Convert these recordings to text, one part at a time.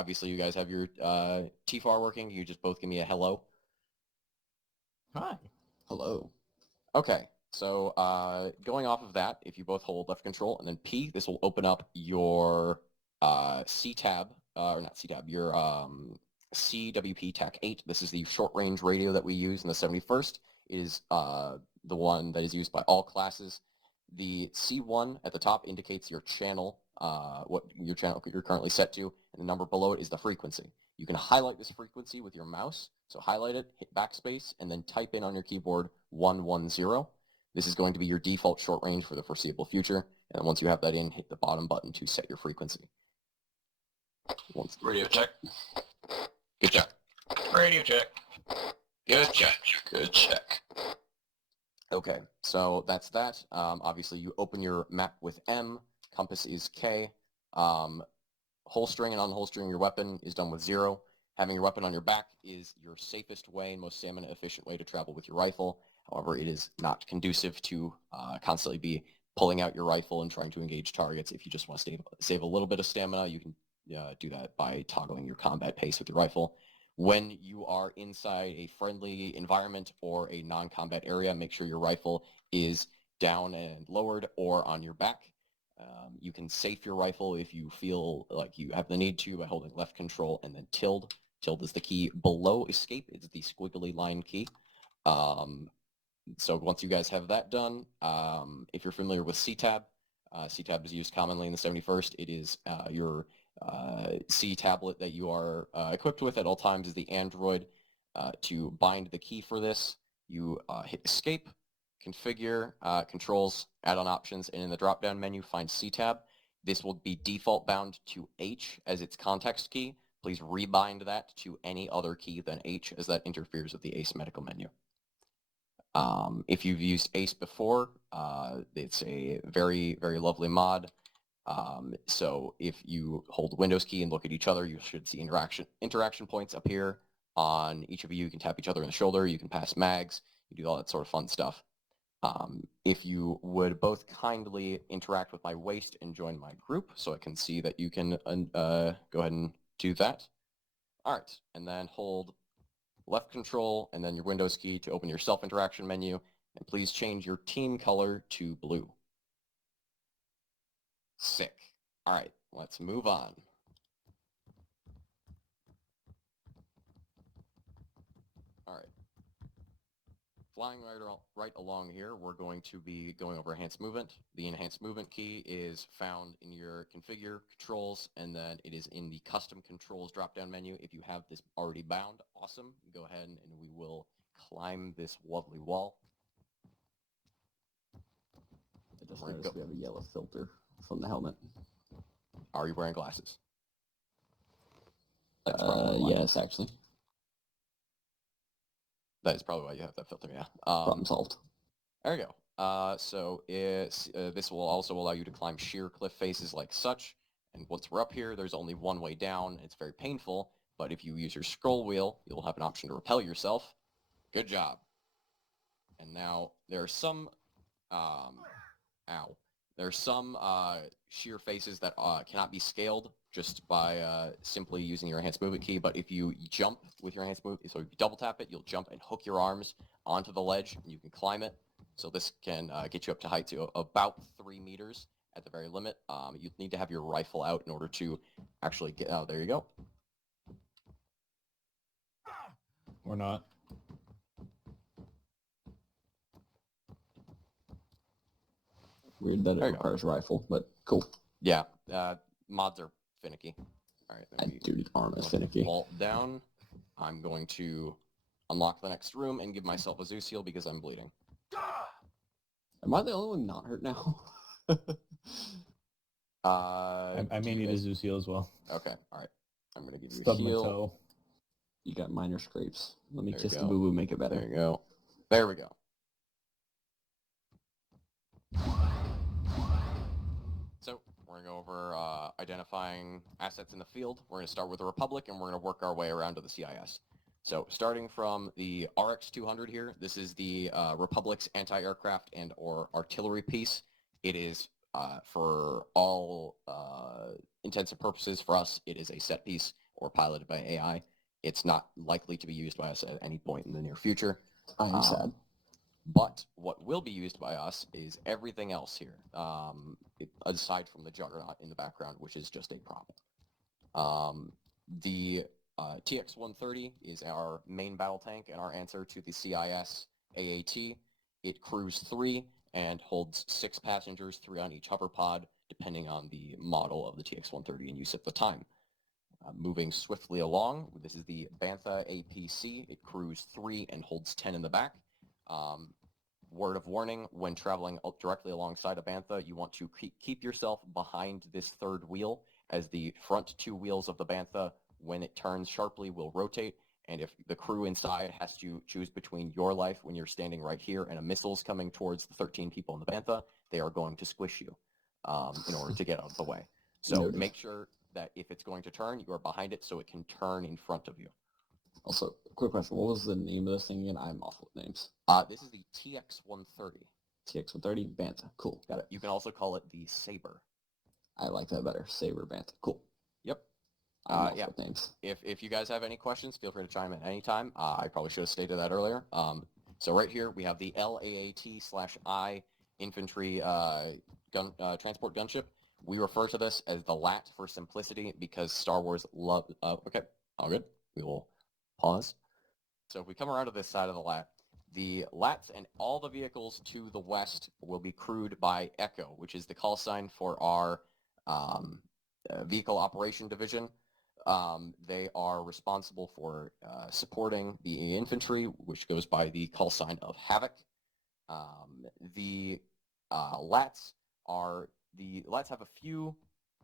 obviously you guys have your TFAR working. You just both give me a hello. Hi. Hello. Okay, so going off of that, if you both hold left control and then P, this will open up your C tab, or not C tab, your CWP TAC 8. This is the short range radio that we use in the 71st. It is the one that is used by all classes. The C1 at the top indicates your channel, what your channel you're currently set to, and the number below it is the frequency. You can highlight this frequency with your mouse. So highlight it, hit backspace, and then type in on your keyboard 110. This is going to be your default short range for the foreseeable future. And once you have that in, hit the bottom button to set your frequency. Radio check. Good job. Radio check. Good check. Good check. Okay, so that's that. Obviously, you open your map with M. Compass is K. Holstering and unholstering your weapon is done with 0. Having your weapon on your back is your safest way and most stamina-efficient way to travel with your rifle. However, it is not conducive to constantly be pulling out your rifle and trying to engage targets. If you just want to save a little bit of stamina, you can do that by toggling your combat pace with your rifle. When you are inside a friendly environment or a non-combat area, make sure your rifle is down and lowered or on your back. You can safe your rifle if you feel like you have the need to by holding left control and then tilde. Tilde is the key below escape. It's the squiggly line key. So once you guys have that done, if you're familiar with C-Tab, C-Tab is used commonly in the 71st. It is your C tablet that you are equipped with at all times is the Android. To bind the key for this, you hit escape, configure, controls, add-on options, and in the drop-down menu, find C-Tab. This will be default bound to H as its context key. Please rebind that to any other key than H, as that interferes with the ACE medical menu. If you've used ACE before, it's a very, very lovely mod. So if you hold the Windows key and look at each other, you should see interaction points appear on each of you. You can tap each other in the shoulder. You can pass mags. You do all that sort of fun stuff. If you would both kindly interact with my waist and join my group so I can see that you can go ahead and do that. All right, and then hold left control and then your Windows key to open your self-interaction menu, and please change your team color to blue. Sick. All right, let's move on. All right. Flying right along here, we're going to be going over enhanced movement. The enhanced movement key is found in your configure controls, and then it is in the custom controls drop-down menu. If you have this already bound, awesome. Go ahead and we will climb this lovely wall. I just noticed we have a yellow filter from the helmet. Are you wearing glasses? Yes, actually. That is probably why you have that filter, yeah. Problem solved. There you go. So this will also allow you to climb sheer cliff faces like such. And once we're up here, there's only one way down. It's very painful, but if you use your scroll wheel, you'll have an option to repel yourself. Good job. And now there are some, there are some sheer faces that cannot be scaled just by simply using your enhanced movement key, but if you jump with your enhanced movement, so if you double tap it, you'll jump and hook your arms onto the ledge, and you can climb it. So this can get you up to heights of about 3 meters at the very limit. You need to have your rifle out in order to actually get out. There you go. Or not. Weird that it requires a rifle, but cool. Yeah, mods are finicky. All right, that dude's arm is finicky. Vault down. I'm going to unlock the next room and give myself a Zeus heal because I'm bleeding. Am I the only one not hurt now? I may need a Zeus heal as well. Okay, all right. I'm going to give you Stub a heal. my toe. You got minor scrapes. Let me There kiss you the go. boo-boo, make it better. There you go. There we go. So we're going to go over identifying assets in the field. We're going to start with the Republic, and we're going to work our way around to the CIS. So starting from the RX-200 here, this is the Republic's anti-aircraft and or artillery piece. It is, for all intents and purposes, for us, it is a set piece or piloted by AI. It's not likely to be used by us at any point in the near future. I am sad. But what will be used by us is everything else here, aside from the Juggernaut in the background, which is just a prop. The TX-130 is our main battle tank and our answer to the CIS AAT. It crews 3 and holds 6 passengers, 3 on each hover pod, depending on the model of the TX-130 in use at the time. Moving swiftly along, this is the Bantha APC. It crews 3 and holds 10 in the back. Word of warning, when traveling directly alongside a Bantha, you want to keep yourself behind this third wheel, as the front 2 wheels of the Bantha, when it turns sharply, will rotate, and if the crew inside has to choose between your life when you're standing right here and a missile's coming towards the 13 people in the Bantha, they are going to squish you in order to get out of the way. So make sure that if it's going to turn, you are behind it so it can turn in front of you. Also, quick question. What was the name of this thing again? I'm awful with names. This is the TX-130. TX-130, Bantha. Cool, got it. You can also call it the Saber. I like that better. Saber Bantha. Cool. Yep. I'm awful with names. If you guys have any questions, feel free to chime in anytime. I probably should have stated that earlier. So right here, we have the LAAT/I infantry transport gunship. We refer to this as the LAT for simplicity because Star Wars love... okay, all good. We will pause. So if we come around to this side of the LATs and all the vehicles to the west will be crewed by Echo, which is the call sign for our vehicle operation division. They are responsible for supporting the infantry, which goes by the call sign of Havoc. The LATs have a few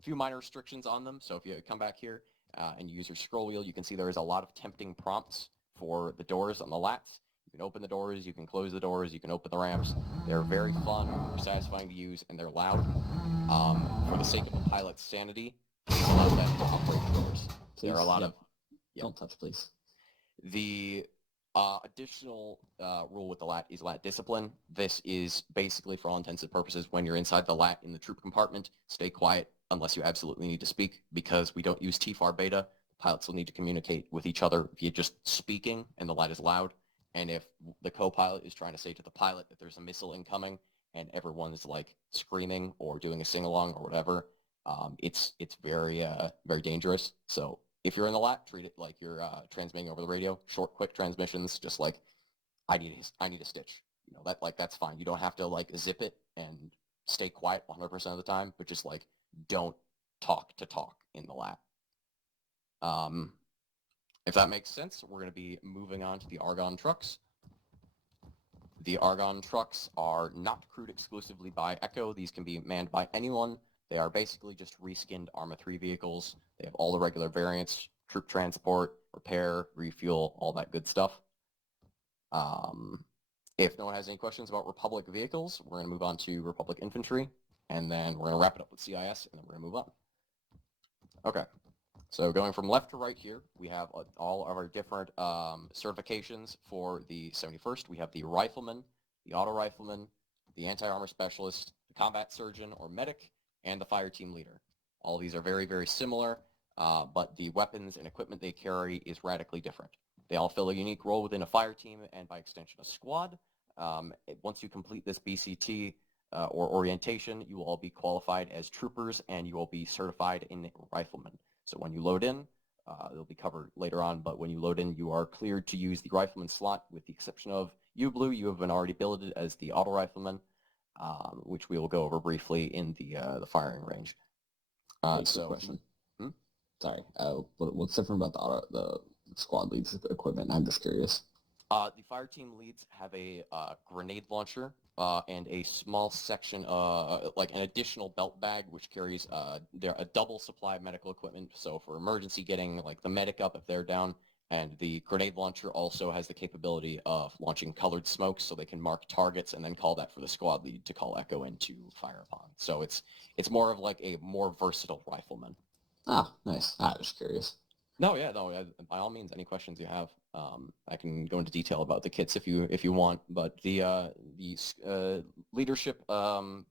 minor restrictions on them. So if you come back here and you use your scroll wheel, you can see there is a lot of tempting prompts for the doors on the LATs. You can open the doors, you can close the doors, you can open the ramps. They're very fun, they're satisfying to use, and they're loud. For the sake of the pilot's sanity, please allow them to operate the doors. There are a lot of... Yep. Don't touch, please. The additional rule with the LAT is LAT discipline. This is basically, for all intents and purposes, when you're inside the LAT in the troop compartment, stay quiet unless you absolutely need to speak, because we don't use TFAR beta. Pilots will need to communicate with each other via just speaking, and the LAT is loud. And if the co-pilot is trying to say to the pilot that there's a missile incoming, and everyone is like screaming or doing a sing-along or whatever, it's very very dangerous. So if you're in the LAT, treat it like you're transmitting over the radio. Short, quick transmissions, just like I need a stitch. You know, that's fine. You don't have to like zip it and stay quiet 100% of the time, but just like don't talk in the LAT. If that makes sense, we're going to be moving on to the Argon trucks. The Argon trucks are not crewed exclusively by Echo. These can be manned by anyone. They are basically just reskinned ARMA3 vehicles. They have all the regular variants, troop transport, repair, refuel, all that good stuff. If no one has any questions about Republic vehicles, we're going to move on to Republic infantry, and then we're going to wrap it up with CIS, and then we're going to move on. Okay. So going from left to right here, we have all of our different certifications for the 71st. We have the Rifleman, the Auto Rifleman, the Anti-Armor Specialist, the Combat Surgeon or Medic, and the Fire Team Leader. All of these are very, very similar, but the weapons and equipment they carry is radically different. They all fill a unique role within a fire team and by extension a squad. Once you complete this BCT or orientation, you will all be qualified as troopers and you will be certified in Rifleman. So when you load in, it'll be covered later on, but when you load in, you are cleared to use the Rifleman slot with the exception of you, Blue. You have been already billeted as the Auto Rifleman, which we will go over briefly in the firing range. Question. Sorry, what's different about the squad leads equipment? I'm just curious. The fire team leads have a grenade launcher and a small section, like an additional belt bag, which carries a double supply of medical equipment. So for emergency, getting like the medic up if they're down, and the grenade launcher also has the capability of launching colored smokes, so they can mark targets and then call that for the squad lead to call Echo in to fire upon. So it's more of like a more versatile rifleman. Ah, nice. I was curious. No, by all means, any questions you have, I can go into detail about the kits if you want. But the leadership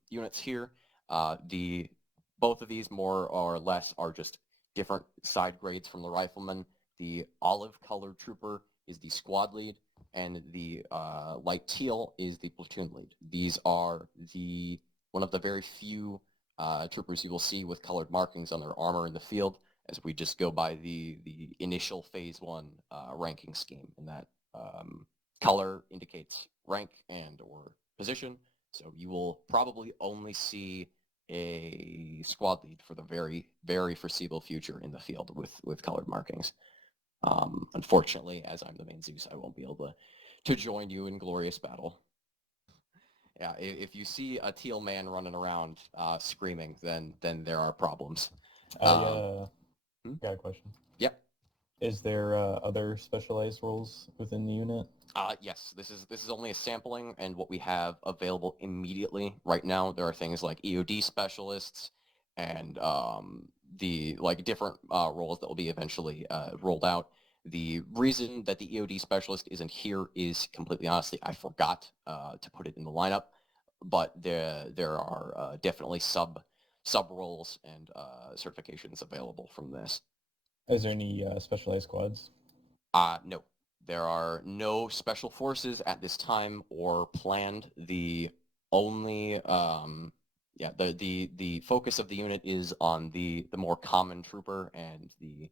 units here, both of these more or less are just different side grades from the rifleman. The olive-colored trooper is the squad lead, and the light teal is the platoon lead. These are one of the very few troopers you will see with colored markings on their armor in the field, as we just go by the initial phase 1 ranking scheme, and that color indicates rank and or position. So you will probably only see a squad lead for the very, very foreseeable future in the field with colored markings. Unfortunately, as I'm the main Zeus, I won't be able to join you in glorious battle. Yeah, if you see a teal man running around screaming, then there are problems. Got a question. Yep. Is there other specialized roles within the unit? Yes, this is only a sampling, and what we have available immediately right now, there are things like EOD specialists and the different roles that will be eventually rolled out. The reason that the EOD specialist isn't here is completely honestly, I forgot to put it in the lineup, but there are definitely sub roles and certifications available from this. Is there any specialized squads? No. There are no special forces at this time or planned. The only the focus of the unit is on the more common trooper and the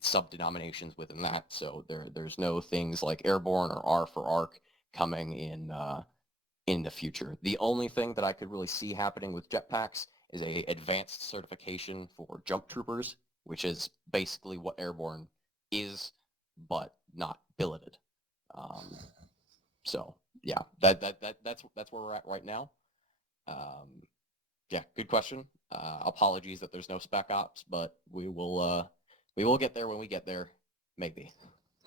sub-denominations within that. So there's no things like airborne or R for ARC coming in the future. The only thing that I could really see happening with jetpacks is a advanced certification for jump troopers, which is basically what airborne is, but not billeted. So yeah, that's where we're at right now. Yeah, good question. Apologies that there's no spec ops, but we will get there when we get there, maybe.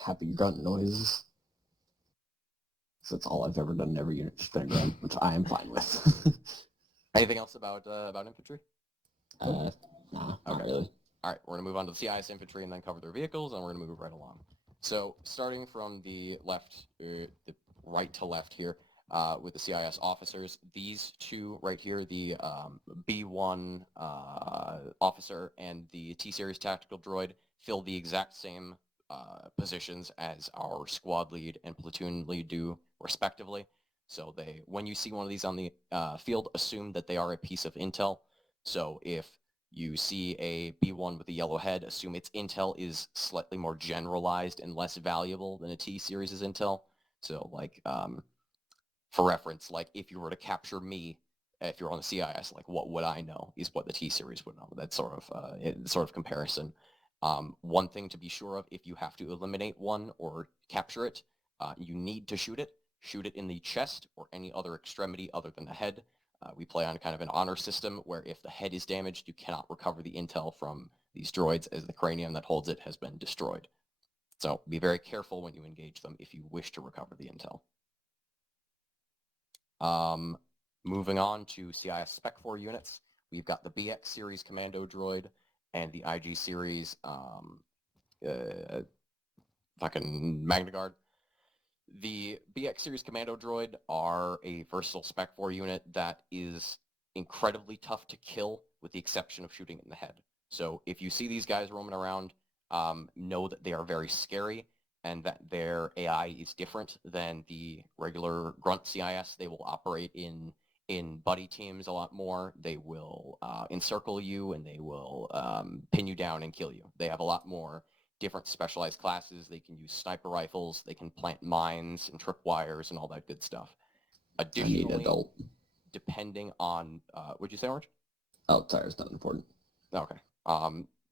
Happy grunt noises. So that's all I've ever done in every unit, just pentagram, which I am fine with. Anything else about infantry? Nah, not really. All right, we're going to move on to the CIS infantry and then cover their vehicles, and we're going to move right along. So starting from the right to left here with the CIS officers, these two right here, the B1 officer and the T-Series tactical droid, fill the exact same positions as our squad lead and platoon lead do, respectively. So when you see one of these on the field, assume that they are a piece of intel. So if you see a B1 with a yellow head, assume its intel is slightly more generalized and less valuable than a T-Series' intel. So for reference, if you were to capture me, if you're on the CIS, what would I know is what the T-Series would know. That sort of comparison. One thing to be sure of, if you have to eliminate one or capture it, you need to shoot it. Shoot it in the chest or any other extremity other than the head. We play on kind of an honor system where if the head is damaged, you cannot recover the intel from these droids as the cranium that holds it has been destroyed. So be very careful when you engage them if you wish to recover the intel. Moving on to CIS Spec 4 units, we've got the BX series commando droid and the IG series fucking Magna Guard. The BX series commando droid are a versatile Spec 4 unit that is incredibly tough to kill with the exception of shooting in the head. So if you see these guys roaming around, know that they are very scary and that their AI is different than the regular grunt CIS. They will operate in buddy teams a lot more. They will encircle you and they will pin you down and kill you. They have a lot more different specialized classes. They can use sniper rifles. They can plant mines and trip wires and all that good stuff. Additionally, I need adult. Depending on, what'd you say, Orange? Oh, sorry, it's not important. Okay.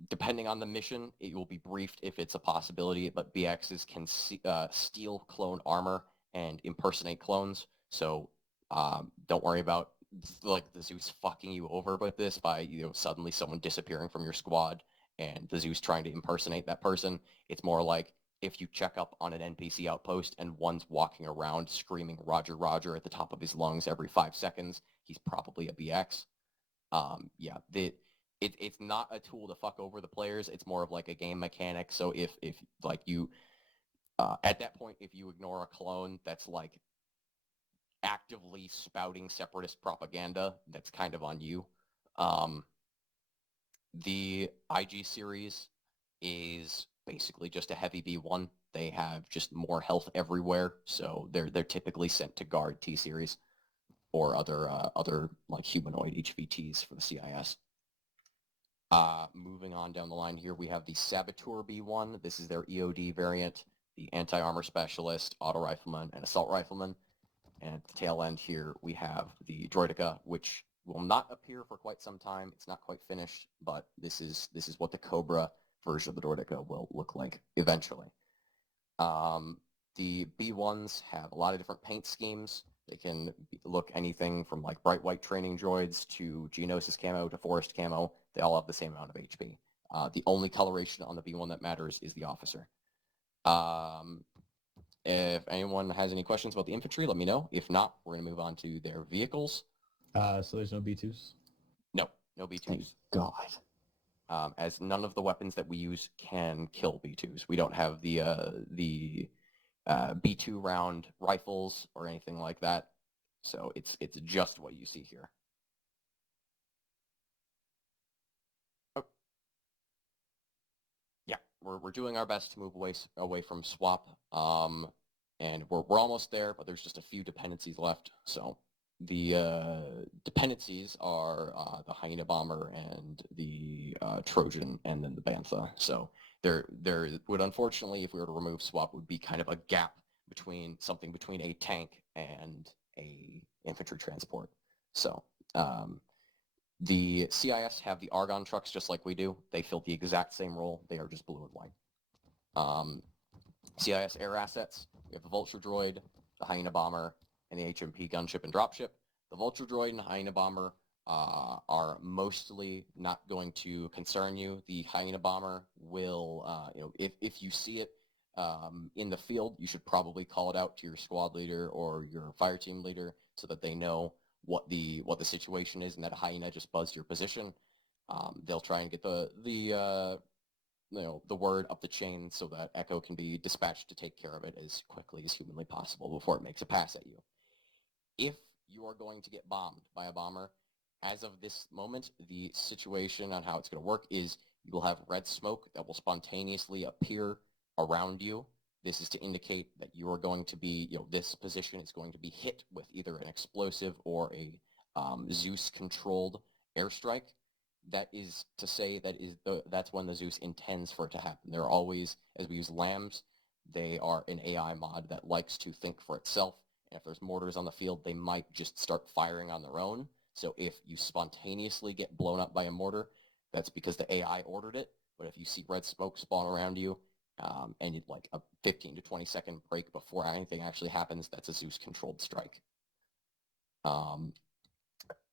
Depending on the mission, it will be briefed if it's a possibility, but BXs can steal clone armor and impersonate clones. So don't worry about the Zeus fucking you over with this by suddenly someone disappearing from your squad and the Zeus trying to impersonate that person. It's more like if you check up on an NPC outpost and one's walking around screaming Roger, Roger at the top of his lungs every 5 seconds, he's probably a BX. Yeah, it's not a tool to fuck over the players. It's more of a game mechanic. So if you at that point, if you ignore a clone that's actively spouting separatist propaganda, that's kind of on you. The IG series is basically just a heavy B1. They have just more health everywhere, so they're typically sent to guard T series or other like humanoid HVTs for the CIS. Moving on down the line here, we have the Saboteur B1. This is their EOD variant, the Anti-Armor Specialist, Auto Rifleman, and Assault Rifleman. And at the tail end here, we have the Droideka, which will not appear for quite some time. It's not quite finished, but this is what the Cobra version of the Droideka will look like eventually. The B1s have a lot of different paint schemes. They can look anything from like bright white training droids to Geonosis camo to Forest camo. They all have the same amount of HP. The only coloration on the B1 that matters is the officer. If anyone has any questions about the infantry, let me know. If not, we're going to move on to their vehicles. So there's no B2s? No B2s. Thank God. As none of the weapons that we use can kill B2s. We don't have the B2 round rifles or anything like that. So it's just what you see here. Oh. Yeah, we're doing our best to move away from swap. And we're almost there, but there's just a few dependencies left. So the dependencies are the Hyena Bomber and the Trojan and then the Bantha. So there would, unfortunately, if we were to remove swap, would be kind of a gap between a tank and a infantry transport. So the CIS have the Argon trucks just like we do. They fill the exact same role. They are just blue and white. CIS air assets, we have the Vulture Droid, the Hyena Bomber, and the HMP gunship and dropship. The Vulture Droid and Hyena Bomber are mostly not going to concern you. The Hyena Bomber will, if you see it in the field, you should probably call it out to your squad leader or your fire team leader so that they know what the situation is and that a Hyena just buzzed your position. They'll try and get the word up the chain so that Echo can be dispatched to take care of it as quickly as humanly possible before it makes a pass at you. If you are going to get bombed by a bomber, as of this moment, the situation on how it's going to work is you will have red smoke that will spontaneously appear around you. This is to indicate that you are going to be, this position is going to be hit with either an explosive or a Zeus-controlled airstrike. That is to say that's when the Zeus intends for it to happen. They're always, as we use lambs, they are an AI mod that likes to think for itself. And if there's mortars on the field, they might just start firing on their own. So if you spontaneously get blown up by a mortar, that's because the AI ordered it. But if you see red smoke spawn around you, and like a 15 to 20 second break before anything actually happens, that's a Zeus-controlled strike.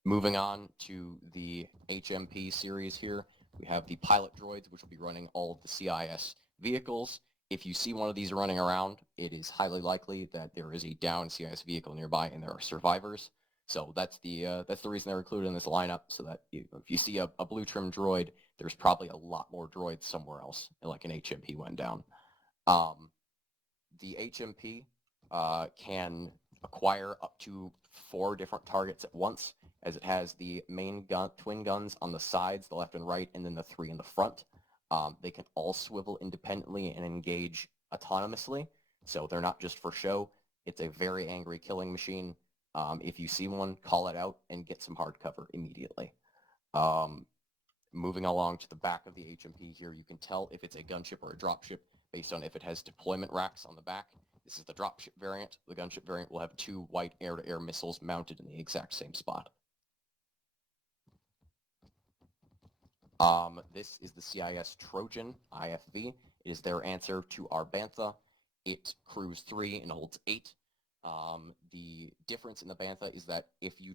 Moving on to the HMP series here, we have the pilot droids, which will be running all of the CIS vehicles. If you see one of these running around, it is highly likely that there is a downed CIS vehicle nearby and there are survivors. So that's the reason they're included in this lineup, so that if you see a blue trim droid, there's probably a lot more droids somewhere else, like an HMP went down. The HMP can acquire up to 4 different targets at once, as it has the main twin guns on the sides, the left and right, and then the 3 in the front. They can all swivel independently and engage autonomously, so they're not just for show. It's a very angry killing machine. If you see one, call it out and get some hard cover immediately. Moving along to the back of the HMP here, you can tell if it's a gunship or a dropship based on if it has deployment racks on the back. This is the dropship variant. The gunship variant will have 2 white air-to-air missiles mounted in the exact same spot. This is the CIS Trojan IFV. It is their answer to our Bantha. It crews 3 and holds 8. The difference in the Bantha is that if you,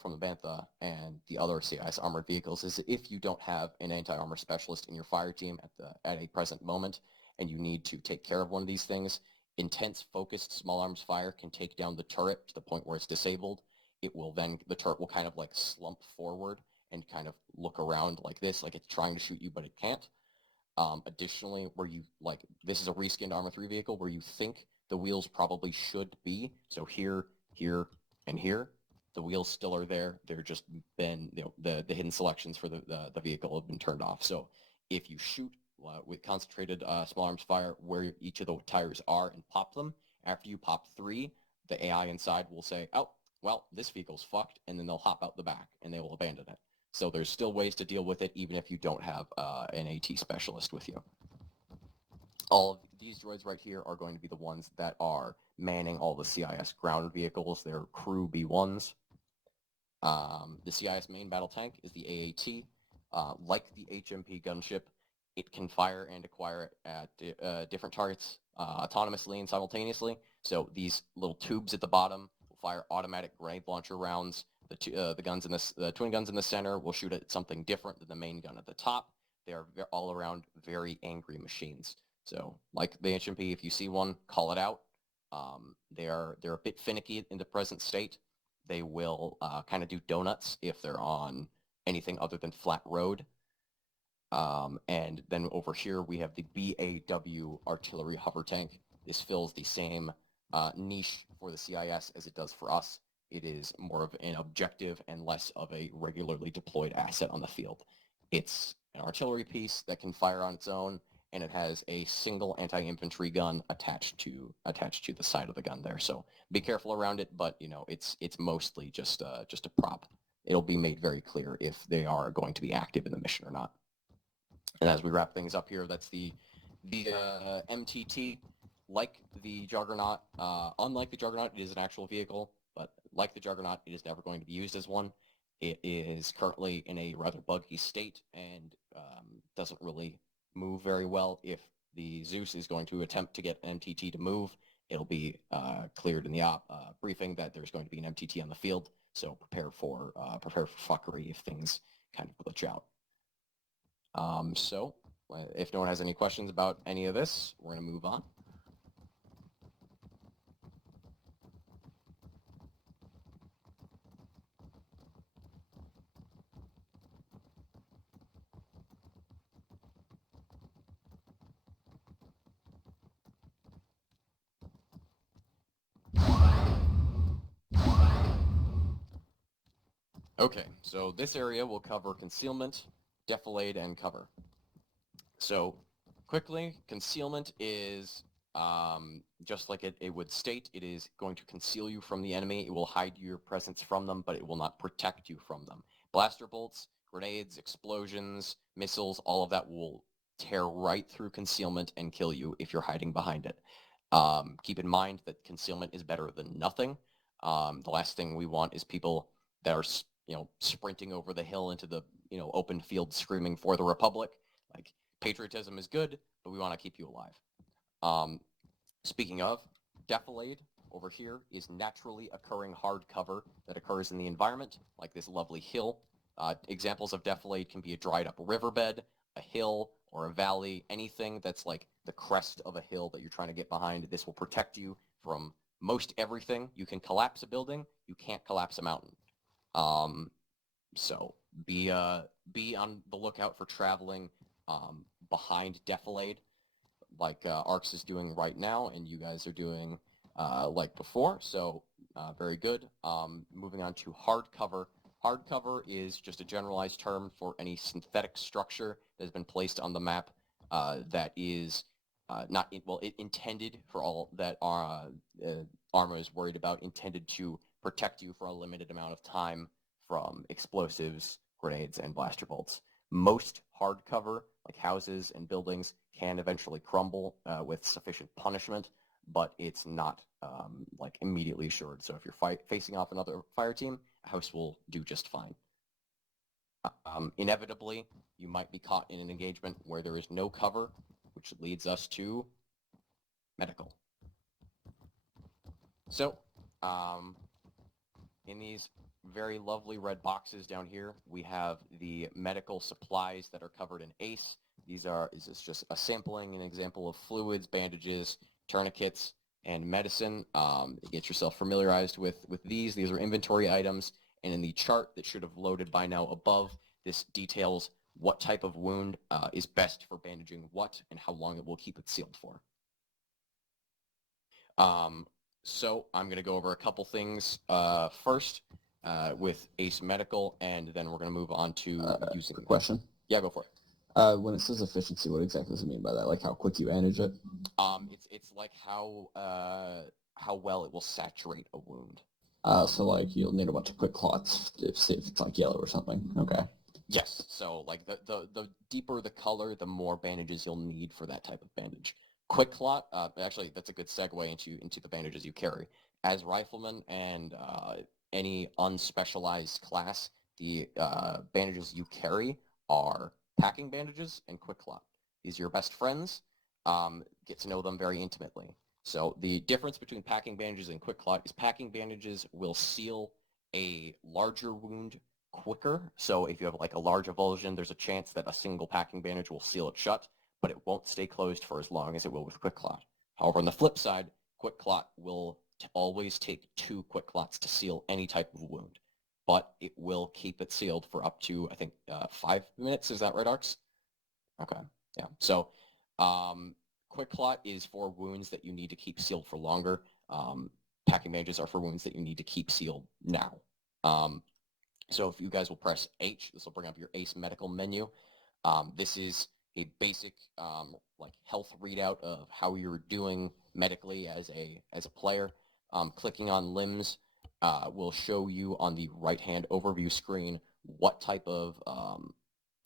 from the Bantha and the other CIS armored vehicles, is if you don't have an anti-armor specialist in your fire team at a present moment, and you need to take care of one of these things, intense focused small arms fire can take down the turret to the point where it's disabled. The turret will kind of like slump forward and kind of look around like this, like it's trying to shoot you, but it can't. Additionally, this is a reskinned ARMA3 vehicle where you think the wheels probably should be, so here, here, and here. The wheels still are there. They're just been, the hidden selections for the vehicle have been turned off. So if you shoot with concentrated small arms fire where each of the tires are and pop them, after you pop 3, the AI inside will say, oh, well, this vehicle's fucked, and then they'll hop out the back and they will abandon it. So there's still ways to deal with it even if you don't have an AT specialist with you. All of these droids right here are going to be the ones that are manning all the CIS ground vehicles. They're crew B1s. The CIS main battle tank is the AAT. Like the HMP gunship, it can fire and acquire at different targets autonomously and simultaneously. So these little tubes at the bottom will fire automatic grenade launcher rounds. The twin guns in the center will shoot at something different than the main gun at the top. They are all around very angry machines. So like the HMP, if you see one, call it out. They're a bit finicky in the present state. They will kind of do donuts if they're on anything other than flat road. And then over here we have the BAW artillery hover tank. This fills the same niche for the CIS as it does for us. It is more of an objective and less of a regularly deployed asset on the field. It's an artillery piece that can fire on its own, and it has a single anti-infantry gun attached to the side of the gun there. So be careful around it, but it's mostly just a prop. It'll be made very clear if they are going to be active in the mission or not. And as we wrap things up here, that's the MTT. Like the Juggernaut, unlike the Juggernaut, it is an actual vehicle, but like the Juggernaut, it is never going to be used as one. It is currently in a rather buggy state and doesn't really move very well. If the Zeus is going to attempt to get MTT to move, it'll be cleared in the briefing that there's going to be an MTT on the field. So prepare for fuckery if things kind of glitch out. So if no one has any questions about any of this, we're going to move on. Okay, so this area will cover concealment, defilade, and cover. So quickly, concealment is just like it would state, it is going to conceal you from the enemy. It will hide your presence from them, but it will not protect you from them. Blaster bolts, grenades, explosions, missiles, all of that will tear right through concealment and kill you if you're hiding behind it. Keep in mind that concealment is better than nothing. The last thing we want is people that are sprinting over the hill into the open field screaming for the Republic. Like, patriotism is good, but we want to keep you alive. Speaking of, defilade over here is naturally occurring hard cover that occurs in the environment, like this lovely hill. Examples of defilade can be a dried up riverbed, a hill, or a valley, anything that's like the crest of a hill that you're trying to get behind. This will protect you from most everything. You can collapse a building, you can't collapse a mountain. So be on the lookout for traveling behind defilade, like ARX is doing right now, and you guys are doing like before. So very good. Moving on to hard cover. Hard cover is just a generalized term for any synthetic structure that has been placed on the map that is intended for all that ARMA is worried about, intended to protect you for a limited amount of time from explosives, grenades, and blaster bolts. Most hard cover, like houses and buildings, can eventually crumble with sufficient punishment, but it's not like immediately assured. So if you're facing off another fire team, a house will do just fine. Inevitably, you might be caught in an engagement where there is no cover, which leads us to medical. So, in these very lovely red boxes down here, we have the medical supplies that are covered in ACE. Is this just a sampling, an example of fluids, bandages, tourniquets, and medicine. Get yourself familiarized with these. These are inventory items, and in the chart that should have loaded by now above, this details what type of wound is best for bandaging what and how long it will keep it sealed for. So I'm going to go over a couple things. First, with Ace Medical, and then we're going to move on to using... Quick question. Yeah, go for it. When it says efficiency, what exactly does it mean by that? Like how quick you bandage it? It's like how well it will saturate a wound. So like you'll need a bunch of quick clots if it's like yellow or something. Okay. Yes. So like the deeper the color, the more bandages you'll need for that type of bandage. Quick clot. Actually, that's a good segue into the bandages you carry. As riflemen and any unspecialized class, the bandages you carry are packing bandages and quick clot. These are your best friends. Get to know them very intimately. So the difference between packing bandages and quick clot is packing bandages will seal a larger wound quicker. So if you have like a large avulsion, there's a chance that a single packing bandage will seal it shut, but it won't stay closed for as long as it will with quick clot. However, on the flip side, quick clot will always take 2 quick clots to seal any type of wound, but it will keep it sealed for up to, I think, 5 minutes. Is that right, Arx? Okay, yeah. So quick clot is for wounds that you need to keep sealed for longer. Packing bandages are for wounds that you need to keep sealed now. So if you guys will press H, this will bring up your Ace Medical menu. This is a basic like health readout of how you're doing medically as a player. Clicking on limbs will show you on the right-hand overview screen what type of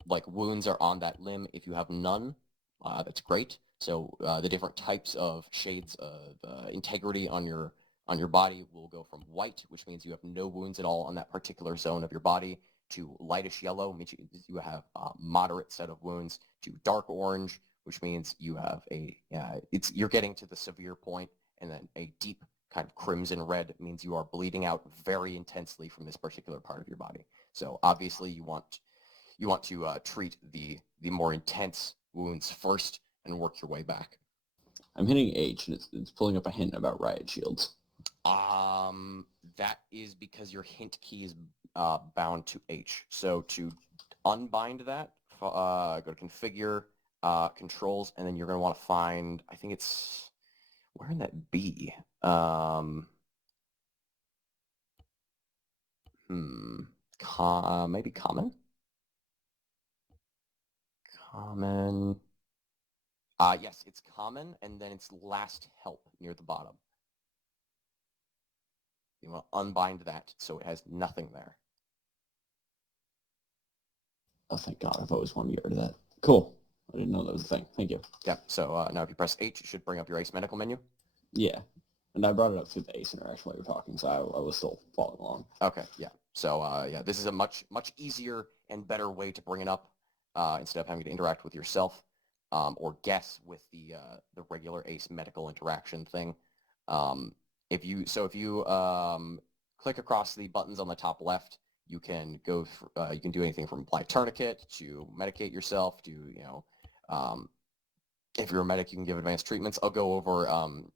like wounds are on that limb. If you have none, that's great. So the different types of shades of integrity on your body will go from white, which means you have no wounds at all on that particular zone of your body, to lightish yellow, which means you have a moderate set of wounds, to dark orange, which means you have you're getting to the severe point, and then a deep kind of crimson red means you are bleeding out very intensely from this particular part of your body. So obviously you want to treat the more intense wounds first and work your way back. I'm hitting H, and it's pulling up a hint about riot shields. That is because your hint key is bound to H. So to unbind that, go to configure, controls, and then you're going to want to find, I think it's, where in that B? Maybe common? Common. Yes, it's common, and then it's last help near the bottom. You want to unbind that so it has nothing there. Oh, thank God. I've always wanted to get rid of that. Cool. I didn't know that was a thing. Thank you. Yeah, so now if you press H, it should bring up your Ace Medical menu. Yeah. And I brought it up through the Ace interaction while you were talking, so I was still following along. Okay, yeah. So yeah, this is a much easier and better way to bring it up instead of having to interact with yourself or guess with the regular Ace Medical interaction thing. If you click across the buttons on the top left, you can go you can do anything from apply tourniquet to medicate yourself to if you're a medic, you can give advanced treatments. I'll go over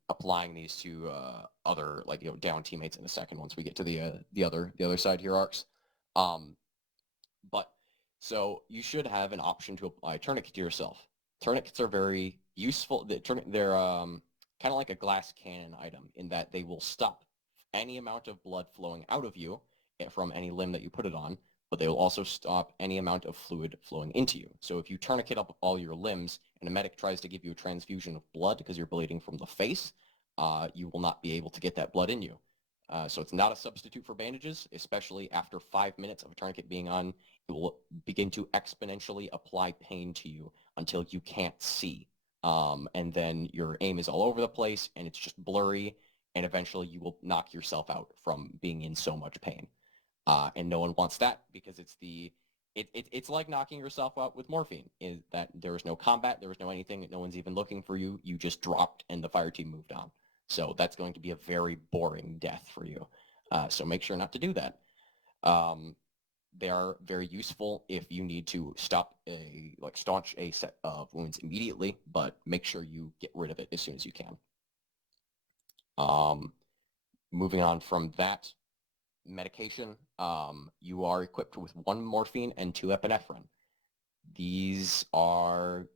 applying these to other down teammates in a second once we get to the other side here, Arcs. But so you should have an option to apply tourniquet to yourself. Tourniquets are very useful. They're kind of like a glass cannon item in that they will stop any amount of blood flowing out of you from any limb that you put it on, but they will also stop any amount of fluid flowing into you. So if you tourniquet up all your limbs and a medic tries to give you a transfusion of blood because you're bleeding from the face, you will not be able to get that blood in you. So it's not a substitute for bandages, especially after 5 minutes of a tourniquet being on. It will begin to exponentially apply pain to you until you can't see. And then your aim is all over the place and it's just blurry, and eventually you will knock yourself out from being in so much pain. And no one wants that because it's like knocking yourself out with morphine, is that there was no combat, there was no anything, no one's even looking for you, you just dropped and the fire team moved on. So that's going to be a very boring death for you. So make sure not to do that. They are very useful if you need to staunch a set of wounds immediately, but make sure you get rid of it as soon as you can. Moving on from that, medication, you are equipped with 1 morphine and 2 epinephrine. These are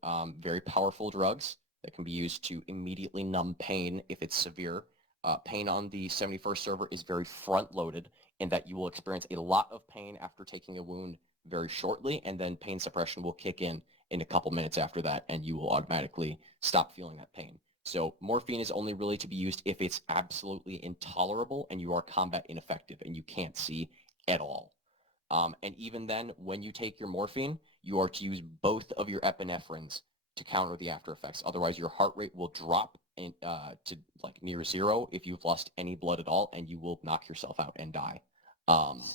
very powerful drugs that can be used to immediately numb pain if it's severe. Pain on the 71st server is very front-loaded, in that you will experience a lot of pain after taking a wound very shortly, and then pain suppression will kick in a couple minutes after that, and you will automatically stop feeling that pain. So morphine is only really to be used if it's absolutely intolerable and you are combat ineffective and you can't see at all. And even then, when you take your morphine, you are to use both of your epinephrines to counter the after effects. Otherwise, your heart rate will drop to like near zero if you've lost any blood at all, and you will knock yourself out and die.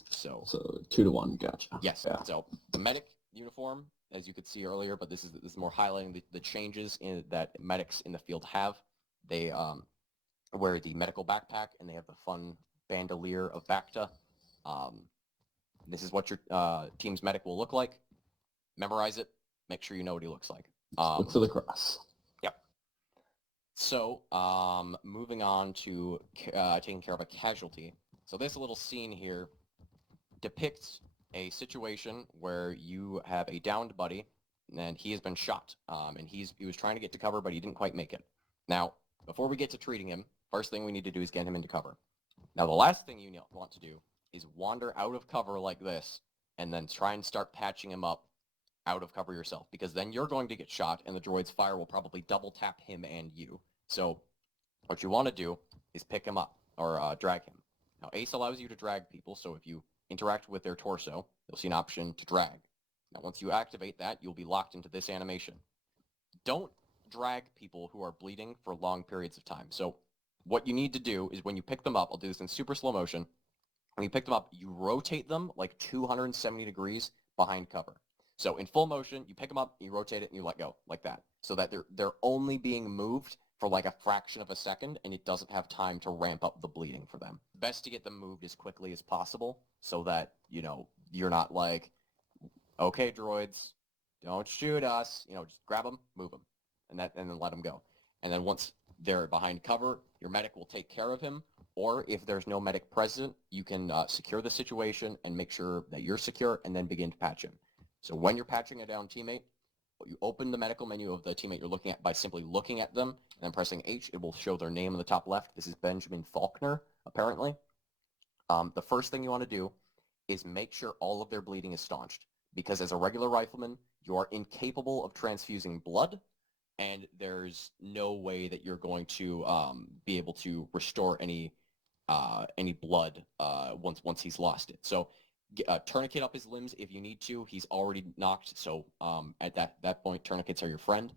So 2 to 1, gotcha. yes. Yeah. So the medic uniform, as you could see earlier, but this is more highlighting the changes that medics in the field have. They wear the medical backpack, and they have the fun bandolier of Bacta. This is what your team's medic will look like. Memorize it. Make sure you know what he looks like. Look for the cross. Yep. So moving on to taking care of a casualty. So this little scene here depicts a situation where you have a downed buddy, and he has been shot. And he was trying to get to cover, but he didn't quite make it. Now, before we get to treating him, first thing we need to do is get him into cover. Now, the last thing you want to do is wander out of cover like this, and then try and start patching him up out of cover yourself, because then you're going to get shot, and the droid's fire will probably double tap him and you. So what you want to do is pick him up, or drag him. Now, Ace allows you to drag people, so if you interact with their torso, you'll see an option to drag. Now, once you activate that, you'll be locked into this animation. Don't drag people who are bleeding for long periods of time. So what you need to do is when you pick them up, I'll do this in super slow motion. When you pick them up, you rotate them like 270 degrees behind cover. So in full motion, you pick them up, you rotate it, and you let go like that, so that they're only being moved for like a fraction of a second, and it doesn't have time to ramp up the bleeding for them. Best to get them moved as quickly as possible, so that you're not like, okay, droids, don't shoot us. Just grab them, move them, and then let them go. And then once they're behind cover, your medic will take care of him. Or if there's no medic present, you can secure the situation and make sure that you're secure, and then begin to patch him. So when you're patching a down teammate, you open the medical menu of the teammate you're looking at by simply looking at them and then pressing H. It will show their name in the top left. This is Benjamin Faulkner, apparently. The first thing you want to do is make sure all of their bleeding is staunched, because as a regular rifleman, you are incapable of transfusing blood, and there's no way that you're going to be able to restore any blood once he's lost it. So tourniquet up his limbs if you need to. He's already knocked, so at that point, tourniquets are your friend.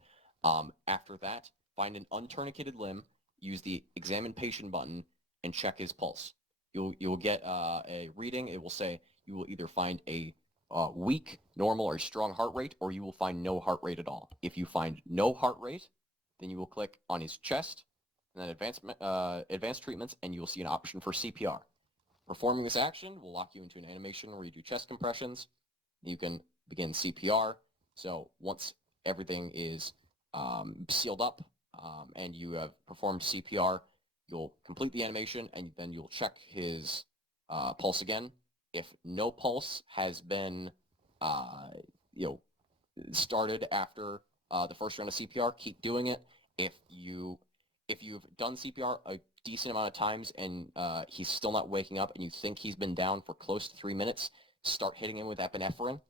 After that, find an untourniqueted limb, use the examine patient button, and check his pulse. You'll get a reading. It will say you will either find a weak, normal, or strong heart rate, or you will find no heart rate at all. If you find no heart rate, then you will click on his chest, and then advanced treatments, and you will see an option for CPR. Performing this action will lock you into an animation where you do chest compressions. You can begin CPR. So once everything is sealed up and you have performed CPR, you'll complete the animation, and then you'll check his pulse again. If no pulse has been started after the first round of CPR, keep doing it. If you've done CPR a decent amount of times and he's still not waking up, and you think he's been down for close to 3 minutes, start hitting him with epinephrine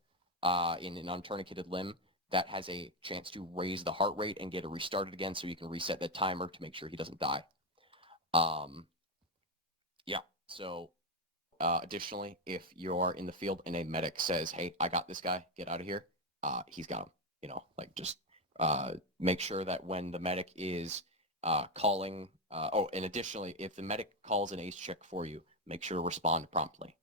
in an untourniqueted limb. That has a chance to raise the heart rate and get it restarted again, so you can reset that timer to make sure he doesn't die. So additionally, if you're in the field and a medic says, hey, I got this guy, get out of here, he's got him. Just make sure that when the medic is calling, and additionally, if the medic calls an ACE check for you, make sure to respond promptly.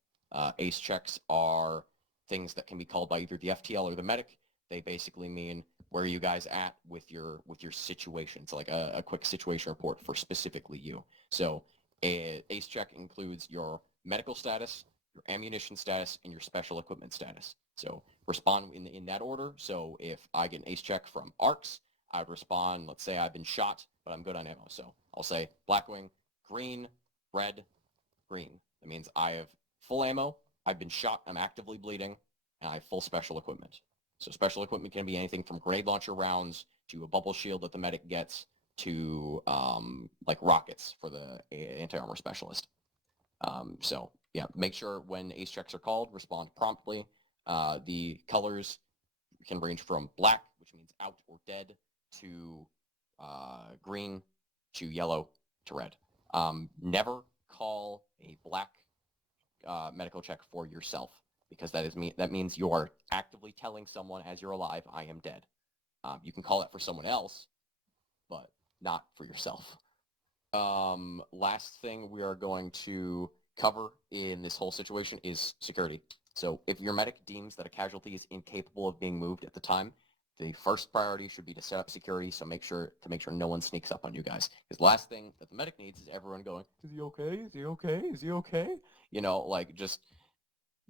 ACE checks are things that can be called by either the FTL or the medic. They basically mean, where are you guys at with your situation? It's like a quick situation report for specifically you. So an ACE check includes your medical status, your ammunition status, and your special equipment status. So respond in that order. So if I get an ACE check from ARCS, I would respond, let's say I've been shot, but I'm good on ammo. So I'll say Blackwing, green, red, green. That means I have full ammo, I've been shot, I'm actively bleeding, and I have full special equipment. So special equipment can be anything from grenade launcher rounds to a bubble shield that the medic gets to like rockets for the anti-armor specialist. So Yeah, make sure when ace checks are called, respond promptly. The colors can range from black, which means out or dead, to green, to yellow, to red. Never call a black medical check for yourself, because that means you are actively telling someone as you're alive, I am dead. You can call it for someone else, but not for yourself. Last thing we are going to cover in this whole situation is security. So if your medic deems that a casualty is incapable of being moved at the time, the first priority should be to set up security. So make sure no one sneaks up on you guys. Because the last thing that the medic needs is everyone going, is he okay? Is he okay? Is he okay? You know, like, just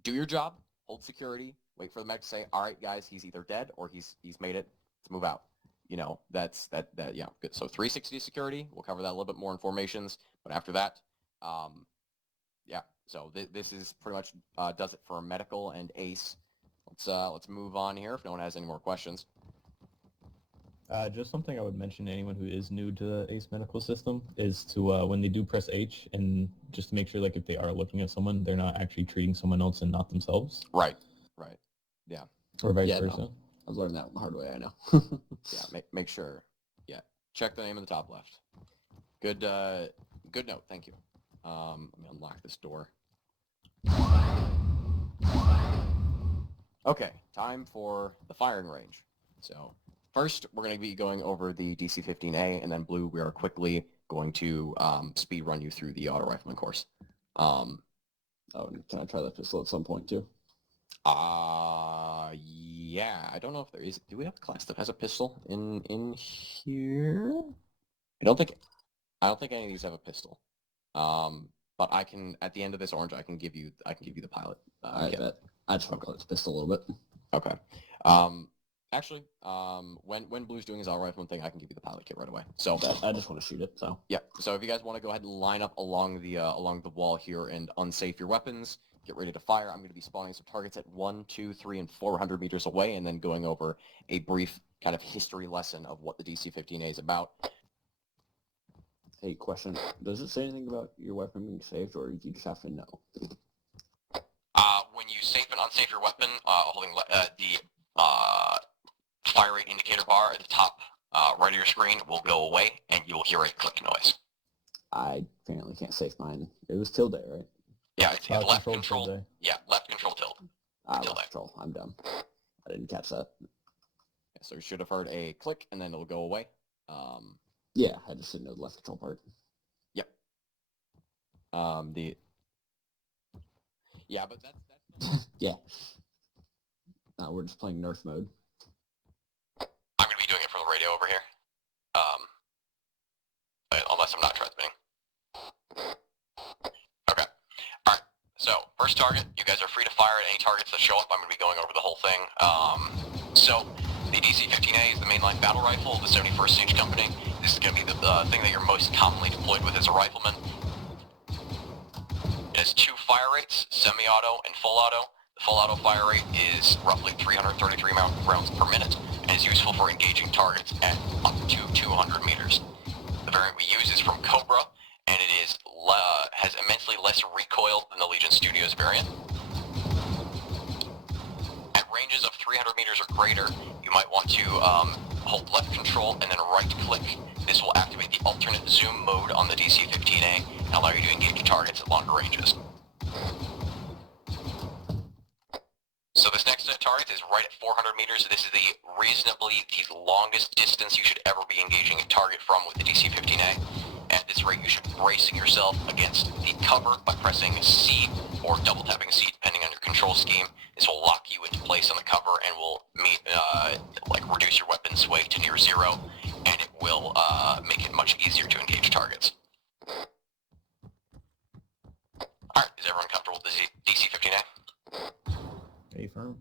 do your job, hold security, wait for the medic to say, all right, guys, he's either dead or he's made it. Let's move out. You know, that's yeah, good. So 360 security, we'll cover that a little bit more in formations, but after that, yeah. So this is pretty much does it for medical and ace. Let's move on here if no one has any more questions. Just something I would mention to anyone who is new to the ACE medical system is to, when they do press H, and just to make sure, like, if they are looking at someone, they're not actually treating someone else and not themselves. Right. Yeah. Or vice Yeah, versa. no. I was learning that the hard way, I know. Yeah, make sure. Yeah, check the name in the top left. Good note, thank you. Let me unlock this door. Okay, time for the firing range. So first, we're going to be going over the DC-15A, and then Blue, we are quickly going to speed run you through the auto rifleman course. Oh, and can I try that pistol at some point too? Yeah, I don't know if there is. Do we have a class that has a pistol in here? I don't think any of these have a pistol. But I can, at the end of this orange, I can give you the pilot. I bet. I just want to call it pistol a little bit. Okay. Actually, when Blue's doing his auto rifleman thing, I can give you the pilot kit right away. So I just want to shoot it. So yeah. So if you guys want to go ahead and line up along the wall here and unsafe your weapons, get ready to fire. I'm going to be spawning some targets at 1, 2, 3, and 400 meters away, and then going over a brief kind of history lesson of what the DC-15A is about. Hey, question. Does it say anything about your weapon being saved, or do you just have to know? When you safe and unsafe your weapon, holding the fire rate indicator bar at the top right of your screen will go away, and you'll hear a click noise. I apparently can't save mine. It was tilde, right? Yeah, it's left control control. Yeah, left control tilt. Tilde. Left control. I'm dumb. I didn't catch that. Yeah, so you should have heard a click, and then it'll go away. Yeah, I just didn't know the left control part. Yep. Yeah, but that's Yeah. We're just playing Nerf mode. I'm going to be doing it from the radio over here. Unless I'm not transmitting. Okay. Alright, so first target, you guys are free to fire at any targets that show up. I'm going to be going over the whole thing. So the DC-15A is the mainline battle rifle of the 71st Siege Company. This is going to be the thing that you're most commonly deployed with as a rifleman. It has 2 fire rates, semi-auto and full auto. The full auto fire rate is roughly 333 rounds per minute and is useful for engaging targets at up to 200 meters. The variant we use is from Cobra, and it is has immensely less recoil than the Legion Studios variant. At ranges of 300 meters or greater, you might want to hold left control and then right click. This will activate the alternate zoom mode on the DC-15A and allow you to engage targets at longer ranges. So this next set of targets is right at 400 meters. This is the longest distance you should ever be engaging a target from with the DC-15A. At this rate, you should be bracing yourself against the cover by pressing C or double tapping C depending on your control scheme. This will lock you into place on the cover and will reduce your weapon sway to near zero, and it will make it much easier to engage targets. Alright, is everyone comfortable with the DC-15A? Affirm.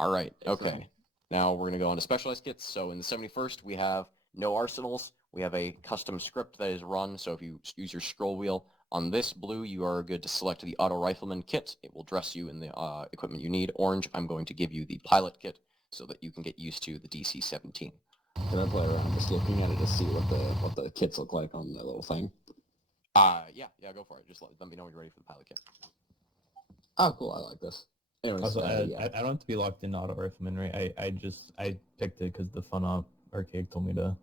all right. Okay. Now we're going to go on to specialized kits. So in the 71st, we have no arsenals. We have a custom script that is run. So if you use your scroll wheel on this blue, you are good to select the auto rifleman kit. It will dress you in the equipment you need. Orange, I'm going to give you the pilot kit so that you can get used to the DC-17. Can I play around just looking at it to see what the kits look like on the little thing? Yeah, go for it. Just let me know when you're ready for the pilot kit. Oh, cool. I like this. Anyways, Also, yeah. I don't have to be locked into auto rifleman, right? I picked it because the Fun Op arcade told me to.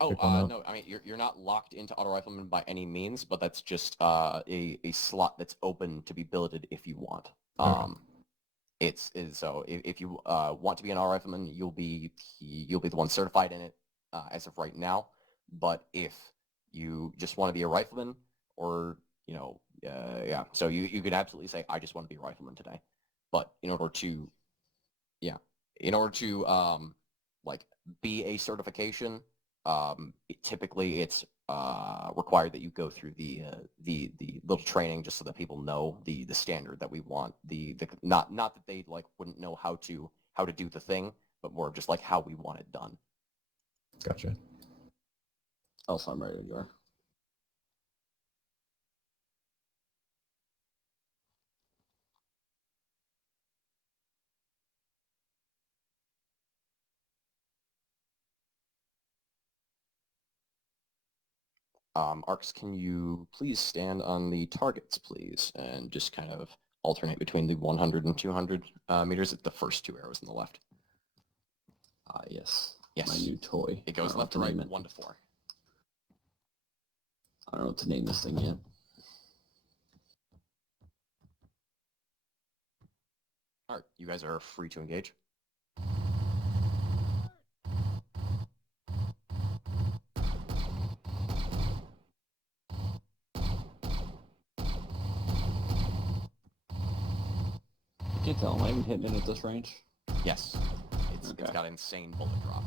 Oh, pick one up. no, I mean, you're not locked into auto rifleman by any means, but that's just a slot that's open to be billeted if you want. Okay. So if you want to be an auto rifleman, you'll be the one certified in it as of right now. But if you just want to be a rifleman, or yeah, so you could absolutely say, I just want to be a rifleman today. But in order to like be a certification, typically it's required that you go through the little training just so that people know the standard that we want. The not that they like wouldn't know how to do the thing, but more of just like how we want it done. Gotcha. Also, I'm ready when you are. Arcs, can you please stand on the targets, please, and just kind of alternate between the 100 and 200 meters at the first two arrows on the left. Yes. Yes. My new toy. It goes left to right, 1 to 4. I don't know what to name this thing yet. All right, you guys are free to engage. I can't tell. Am I even hitting it at this range? Yes. It's got insane bullet drop.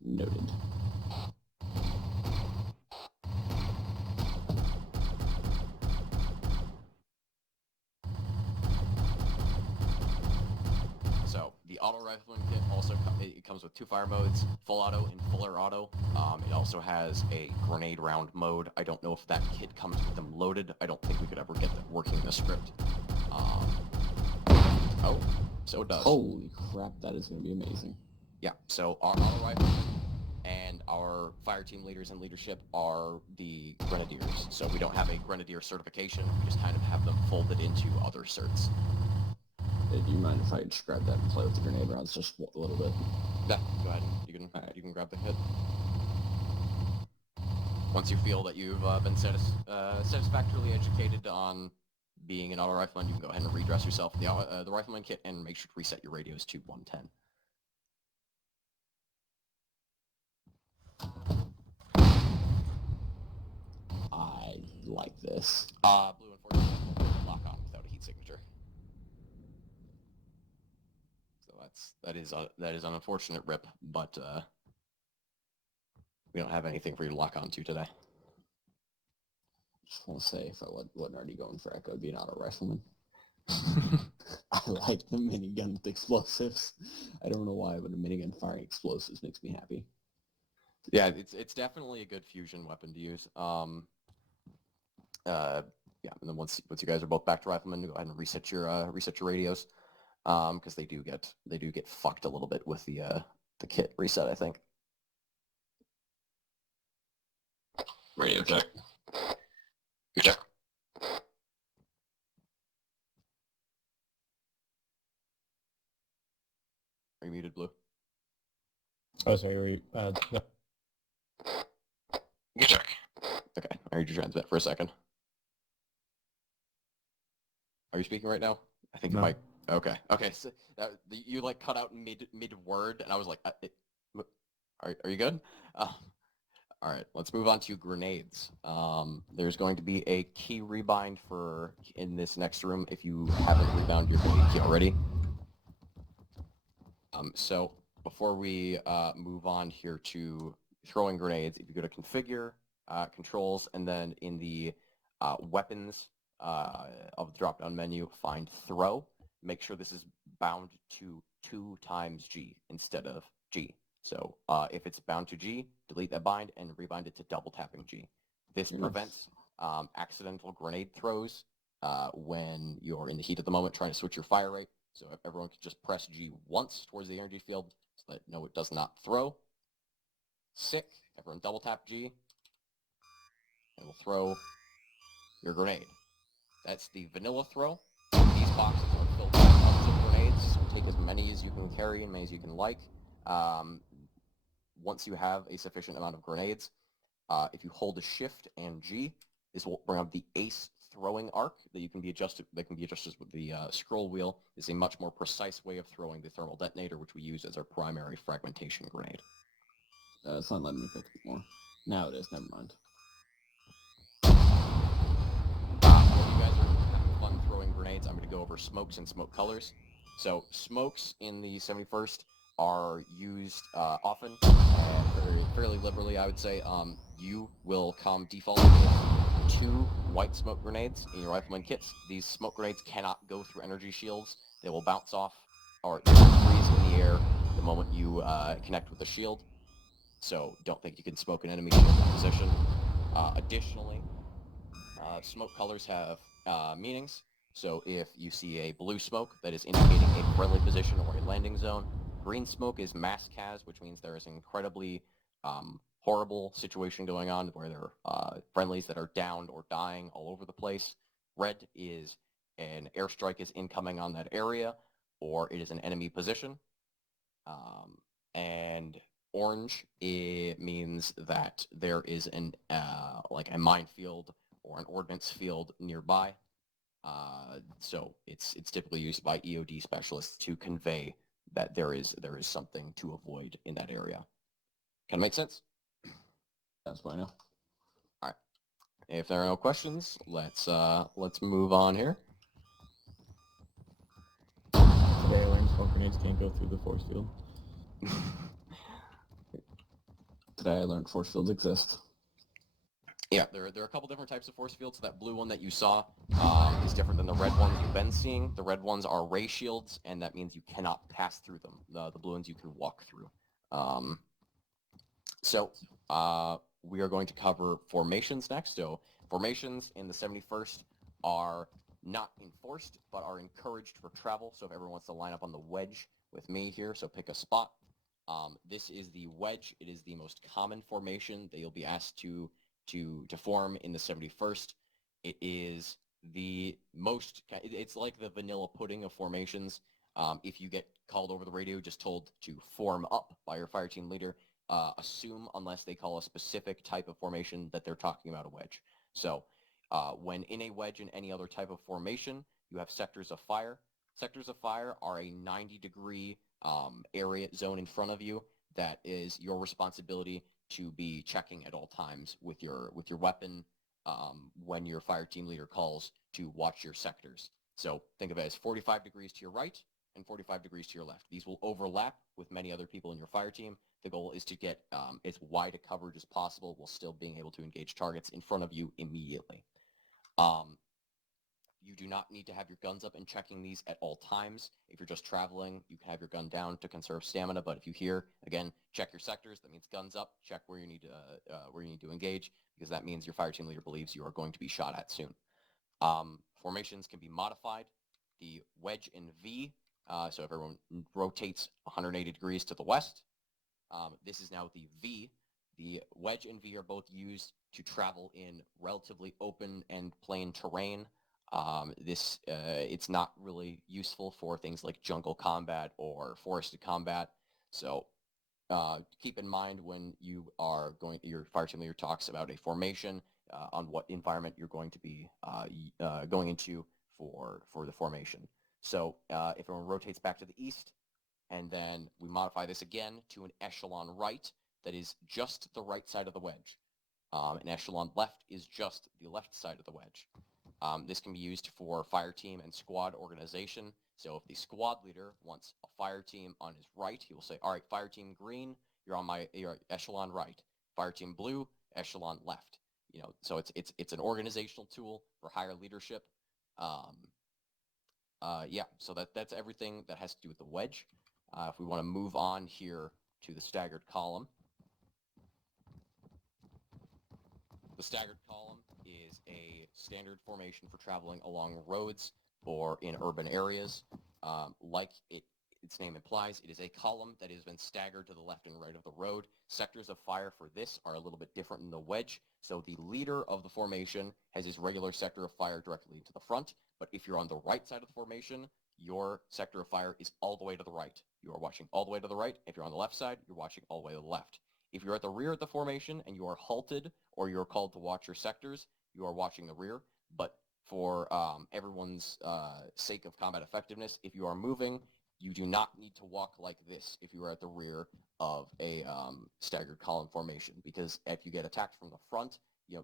Noted. So the auto rifling kit also it comes with 2 fire modes, full auto and fuller auto. It also has a grenade round mode. I don't know if that kit comes with them loaded. I don't think we could ever get that working in the script. Oh, so it does. Holy crap, that is going to be amazing. Yeah, so our auto riflemen and our fire team leaders and leadership are the grenadiers. So we don't have a grenadier certification. We just kind of have them folded into other certs. Hey, do you mind if I just grab that and play with the grenade rounds just a little bit? Yeah, go ahead. You can grab the hit. Once you feel that you've been satisfactorily educated on being an auto rifleman, you can go ahead and redress yourself in the rifleman kit and make sure to reset your radios to 110. I like this. Blue, unfortunately, won't lock on without a heat signature. So that is an unfortunate rip, but we don't have anything for you to lock on to today. Just want to say, if I wasn't already going for Echo, I'd be an auto rifleman. I like the minigun with explosives. I don't know why, but a minigun firing explosives makes me happy. Yeah, it's definitely a good fusion weapon to use. Yeah, and then once you guys are both back to riflemen, go ahead and reset your radios, because they do get fucked a little bit with the kit reset, I think. Radio check. Good check. Are you muted, Blue? Oh, sorry. Were you, yeah. Good check. Okay, I heard you transmit for a second. Are you speaking right now? I think No. you might. Okay. So you like cut out mid word, and I was like, are you good? All right, let's move on to grenades. There's going to be a key rebind in this next room if you haven't rebound your grenade key already. So before we move on here to throwing grenades, if you go to configure, controls, and then in the weapons of the drop-down menu, find throw. Make sure this is bound to 2 times G instead of G. So if it's bound to G, delete that bind and rebind it to double tapping G. This prevents accidental grenade throws when you're in the heat of the moment trying to switch your fire rate. So if everyone can just press G once towards the energy field so that no, it does not throw. Sick. Everyone double tap G and we'll throw your grenade. That's the vanilla throw. These boxes are filled with tons of grenades, so take as many as you can carry and many as you can like. Once you have a sufficient amount of grenades, if you hold a shift and G, this will bring up the ace throwing arc that can be adjusted with the scroll wheel. Is a much more precise way of throwing the thermal detonator, which we use as our primary fragmentation grenade. It's not letting me pick more. Now it is, never mind. While you guys are having fun throwing grenades, I'm going to go over smokes and smoke colors. So smokes in the 71st are used often, fairly liberally, I would say. You will come default with 2 white smoke grenades in your rifleman kits. These smoke grenades cannot go through energy shields. They will bounce off or freeze in the air the moment you connect with the shield. So don't think you can smoke an enemy shield in position. Additionally, smoke colors have meanings. So if you see a blue smoke, that is indicating a friendly position or a landing zone. Green smoke is mass cas, which means there is an incredibly horrible situation going on where there are friendlies that are downed or dying all over the place. Red is an airstrike is incoming on that area, or it is an enemy position. And orange, it means that there is an like a minefield or an ordnance field nearby. So it's typically used by EOD specialists to convey that there is something to avoid in that area. Can it make sense? That's fine now. All right. If there are no questions, let's move on here. Today I learned smoke grenades can't go through the force field. Today I learned force fields exist. Yeah, there are a couple different types of force fields. That blue one that you saw is different than the red ones you've been seeing. The red ones are ray shields, and that means you cannot pass through them. The blue ones you can walk through. So we are going to cover formations next. So formations in the 71st are not enforced, but are encouraged for travel. So if everyone wants to line up on the wedge with me here, so pick a spot. This is the wedge. It is the most common formation that you'll be asked to form in the 71st. It is the most, it's like the vanilla pudding of formations. If you get called over the radio, just told to form up by your fire team leader, assume, unless they call a specific type of formation, that they're talking about a wedge. So when in a wedge and any other type of formation, you have sectors of fire. Sectors of fire are a 90-degree area zone in front of you that is your responsibility to be checking at all times with your weapon when your fire team leader calls to watch your sectors. So think of it as 45 degrees to your right and 45 degrees to your left. These will overlap with many other people in your fire team. The goal is to get as wide a coverage as possible while still being able to engage targets in front of you immediately. You do not need to have your guns up and checking these at all times. If you're just traveling, you can have your gun down to conserve stamina. But if you hear, again, check your sectors, that means guns up, check where you need to engage, because that means your fire team leader believes you are going to be shot at soon. Formations can be modified. The wedge in V, so if everyone rotates 180 degrees to the west, this is now the V. The wedge and V are both used to travel in relatively open and plain terrain. It's not really useful for things like jungle combat or forested combat. So keep in mind when you are your fire team leader talks about a formation on what environment you're going to be going into for the formation. So if everyone rotates back to the east, and then we modify this again to an echelon right, that is just the right side of the wedge. An echelon left is just the left side of the wedge. This can be used for fire team and squad organization. So if the squad leader wants a fire team on his right, he will say, all right, fire team green, you're on your echelon right. Fire team blue, echelon left. So it's an organizational tool for higher leadership. Yeah, so that's everything that has to do with the wedge. If we want to move on here to the staggered column. The staggered column is a standard formation for traveling along roads or in urban areas. Like its name implies, it is a column that has been staggered to the left and right of the road. Sectors of fire for this are a little bit different than the wedge. So the leader of the formation has his regular sector of fire directly to the front, But if you're on the right side of the formation, your sector of fire is all the way to the right. You are watching all the way to the right. If you're on the left side, you're watching all the way to the left. If you're at the rear of the formation and you are halted or you're called to watch your sectors, you are watching the rear. But for everyone's sake of combat effectiveness, if you are moving, you do not need to walk like this if you are at the rear of a staggered column formation, because if you get attacked from the front,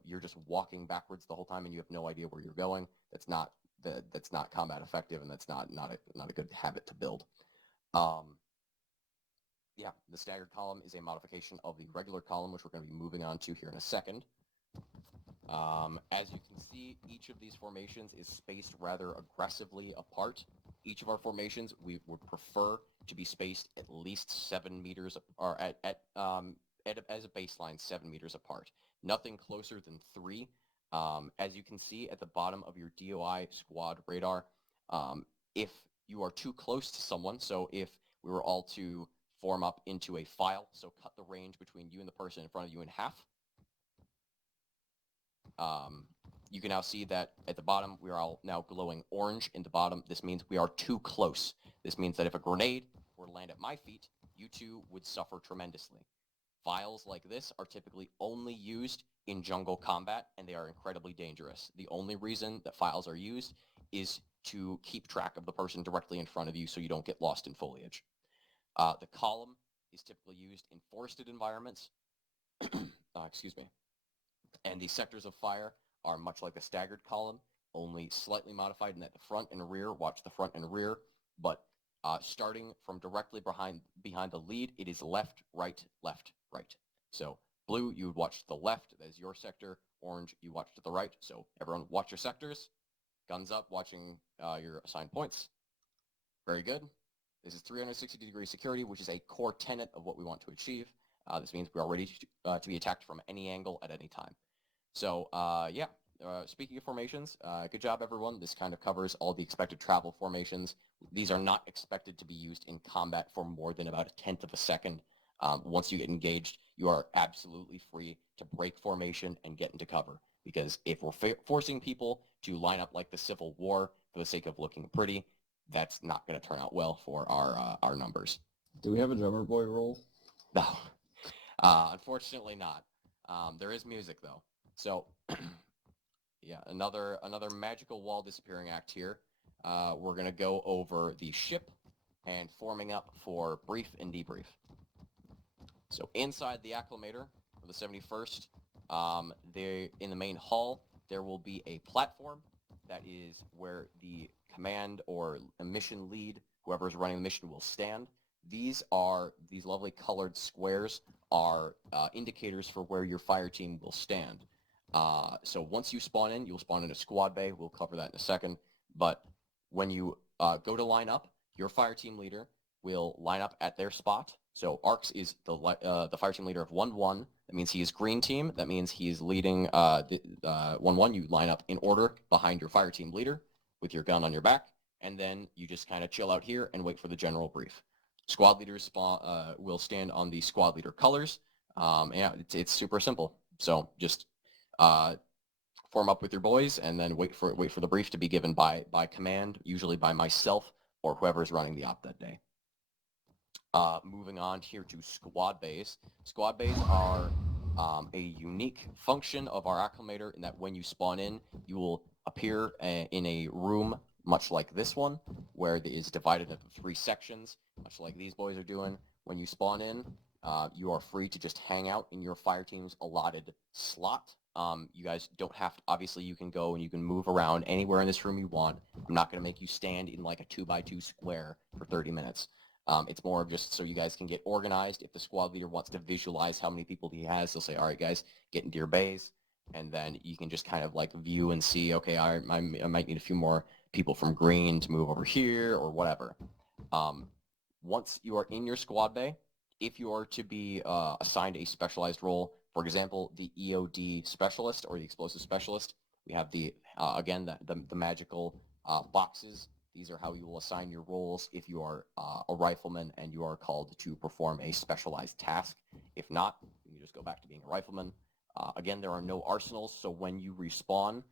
you're just walking backwards the whole time and you have no idea where you're going. That's not combat effective, and that's not a good habit to build. Yeah, the staggered column is a modification of the regular column, which we're going to be moving on to here in a second. As you can see, each of these formations is spaced rather aggressively apart. Each of our formations, we would prefer to be spaced at least 7 meters, or as a baseline, 7 meters apart. Nothing closer than 3. As you can see at the bottom of your DOI squad radar, if you are too close to someone, so if we were all to form up into a file, so cut the range between you and the person in front of you in half, you can now see that at the bottom, we are all now glowing orange in the bottom. This means we are too close. This means that if a grenade were to land at my feet, you two would suffer tremendously. Files like this are typically only used in jungle combat, and they are incredibly dangerous. The only reason that files are used is to keep track of the person directly in front of you so you don't get lost in foliage. The column is typically used in forested environments. Excuse me. And the sectors of fire are much like a staggered column, only slightly modified in that the front and rear, watch the front and rear, but starting from directly behind the lead, it is left, right, left, right. So blue, you would watch to the left, that is your sector. Orange, you watch to the right. So everyone watch your sectors. Guns up, watching your assigned points. Very good. This is 360-degree security, which is a core tenet of what we want to achieve. This means we are ready to be attacked from any angle at any time. So yeah, speaking of formations, good job everyone. This kind of covers all the expected travel formations. These are not expected to be used in combat for more than about 1/10 of a second. Once you get engaged, you are absolutely free to break formation and get into cover. Because if we're forcing people to line up like the Civil War for the sake of looking pretty, that's not going to turn out well for our numbers. Do we have a drummer boy role? No, unfortunately not. There is music though. So, yeah, another magical wall disappearing act here. We're going to go over the ship and forming up for brief and debrief. So inside the acclimator for the 71st, in the main hall, there will be a platform. That is where the command or a mission lead, whoever is running the mission, will stand. These lovely colored squares are indicators for where your fire team will stand. So once you spawn in, you'll spawn in a squad bay. We'll cover that in a second. But when you go to line up, your fire team leader will line up at their spot. So Arx is the fire team leader of 1-1. That means he is green team. That means he is leading 1-1. You line up in order behind your fire team leader with your gun on your back, and then you just kind of chill out here and wait for the general brief. Squad leaders will stand on the squad leader colors. Yeah, it's super simple. So just form up with your boys and then wait for the brief to be given by command, usually by myself or whoever is running the op that day. Moving on here to squad bays. Squad bays are a unique function of our acclimator in that when you spawn in, you will appear in a room much like this one, where it is divided into 3 sections, much like these boys are doing. When you spawn in, you are free to just hang out in your fire team's allotted slot. You guys don't have to, obviously you can go and you can move around anywhere in this room you want. I'm not going to make you stand in like a 2x2 square for 30 minutes. It's more of just so you guys can get organized. If the squad leader wants to visualize how many people he has, they'll say, all right, guys, get into your bays. And then you can just kind of like view and see, okay, I might need a few more people from green to move over here or whatever. Once you are in your squad bay, if you are to be assigned a specialized role, for example, the EOD specialist or the explosive specialist, we have again, the magical boxes. These are how you will assign your roles if you are a rifleman and you are called to perform a specialized task. If not, you can just go back to being a rifleman. Again, there are no arsenals, so when you respawn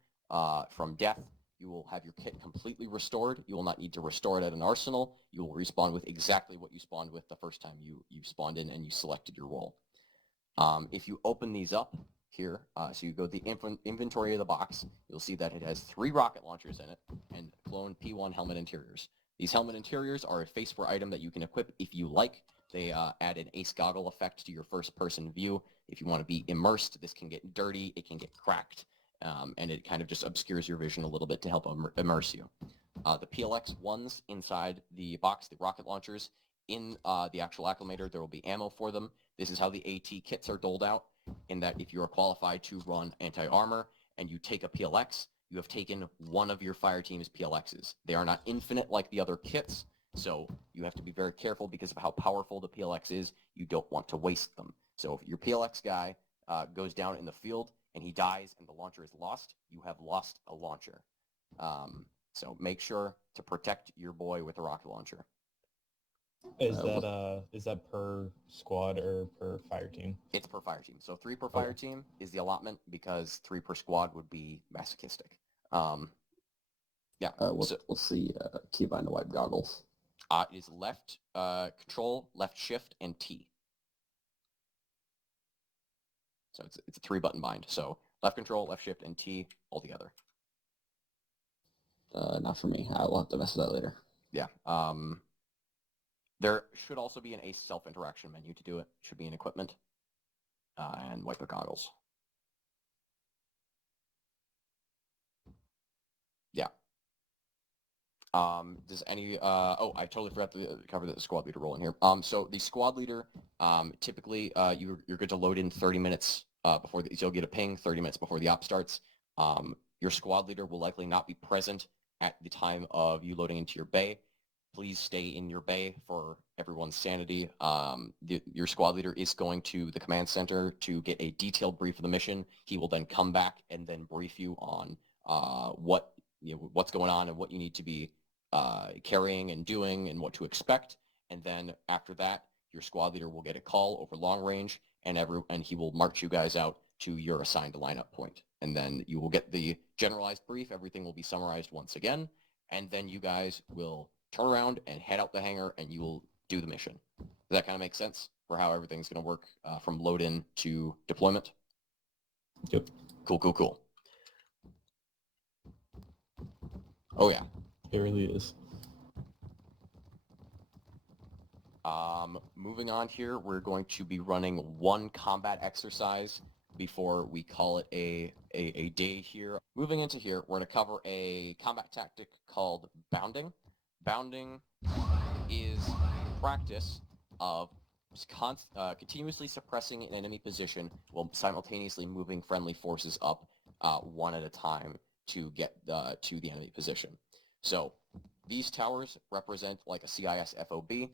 from death, you will have your kit completely restored. You will not need to restore it at an arsenal. You will respawn with exactly what you spawned with the first time you spawned in and you selected your role. If you open these up here, so you go to the inventory of the box, you'll see that it has 3 rocket launchers in it and clone P1 helmet interiors. These helmet interiors are a face for item that you can equip if you like. They add an ace goggle effect to your first person view. If you want to be immersed, this can get dirty, it can get cracked, and it kind of just obscures your vision a little bit to help immerse you. The PLX ones inside the box, the rocket launchers, in the actual acclimator, there will be ammo for them. This is how the AT kits are doled out, in that if you are qualified to run anti-armor and you take a PLX, you have taken one of your fire team's PLXs. They are not infinite like the other kits, so you have to be very careful because of how powerful the PLX is. You don't want to waste them. So if your PLX guy goes down in the field and he dies and the launcher is lost, you have lost a launcher. So make sure to protect your boy with a rocket launcher. Is that per squad or per fire team? It's per fire team. So 3 per fire team is the allotment because 3 per squad would be masochistic. Yeah. What's the keybind to wipe goggles? It is left control, left shift, and T. So it's a 3-button bind. So left control, left shift, and T all together. Not for me. I will have to mess with that later. Yeah. There should also be an ACE self-interaction menu to do it. Should be in equipment. And wiper goggles. Yeah. Does any... oh, I totally forgot to cover the squad leader role in here. So the squad leader, typically you're good to load in 30 minutes before... so you'll get a ping 30 minutes before the op starts. Your squad leader will likely not be present at the time of you loading into your bay. Please stay in your bay for everyone's sanity. Your squad leader is going to the command center to get a detailed brief of the mission. He will then come back and then brief you on what's going on and what you need to be carrying and doing and what to expect. And then after that, your squad leader will get a call over long range, and he will march you guys out to your assigned lineup point. And then you will get the generalized brief. Everything will be summarized once again, and then you guys will turn around and head out the hangar, and you will do the mission. Does that kind of make sense for how everything's going to work from load-in to deployment? Yep. Cool. Oh, yeah. It really is. Moving on here, we're going to be running 1 combat exercise before we call it a day here. Moving into here, we're going to cover a combat tactic called bounding. Bounding is practice of continuously suppressing an enemy position while simultaneously moving friendly forces up one at a time to get to the enemy position. So these towers represent like a CIS FOB,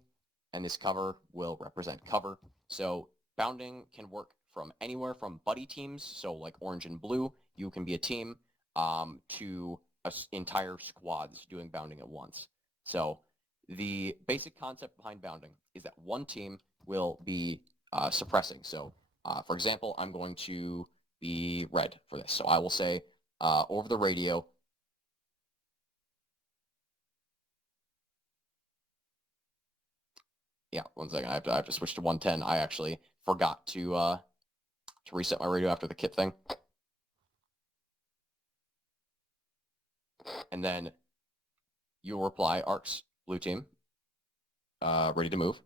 and this cover will represent cover. So bounding can work from anywhere from buddy teams, so like orange and blue, you can be a team, to entire squads doing bounding at once. So the basic concept behind bounding is that one team will be suppressing. So for example, I'm going to be red for this. So I will say over the radio, yeah, 1 second. I have to switch to 110. I actually forgot to reset my radio after the kit thing. And then you'll reply, ARCs, blue team, ready to move.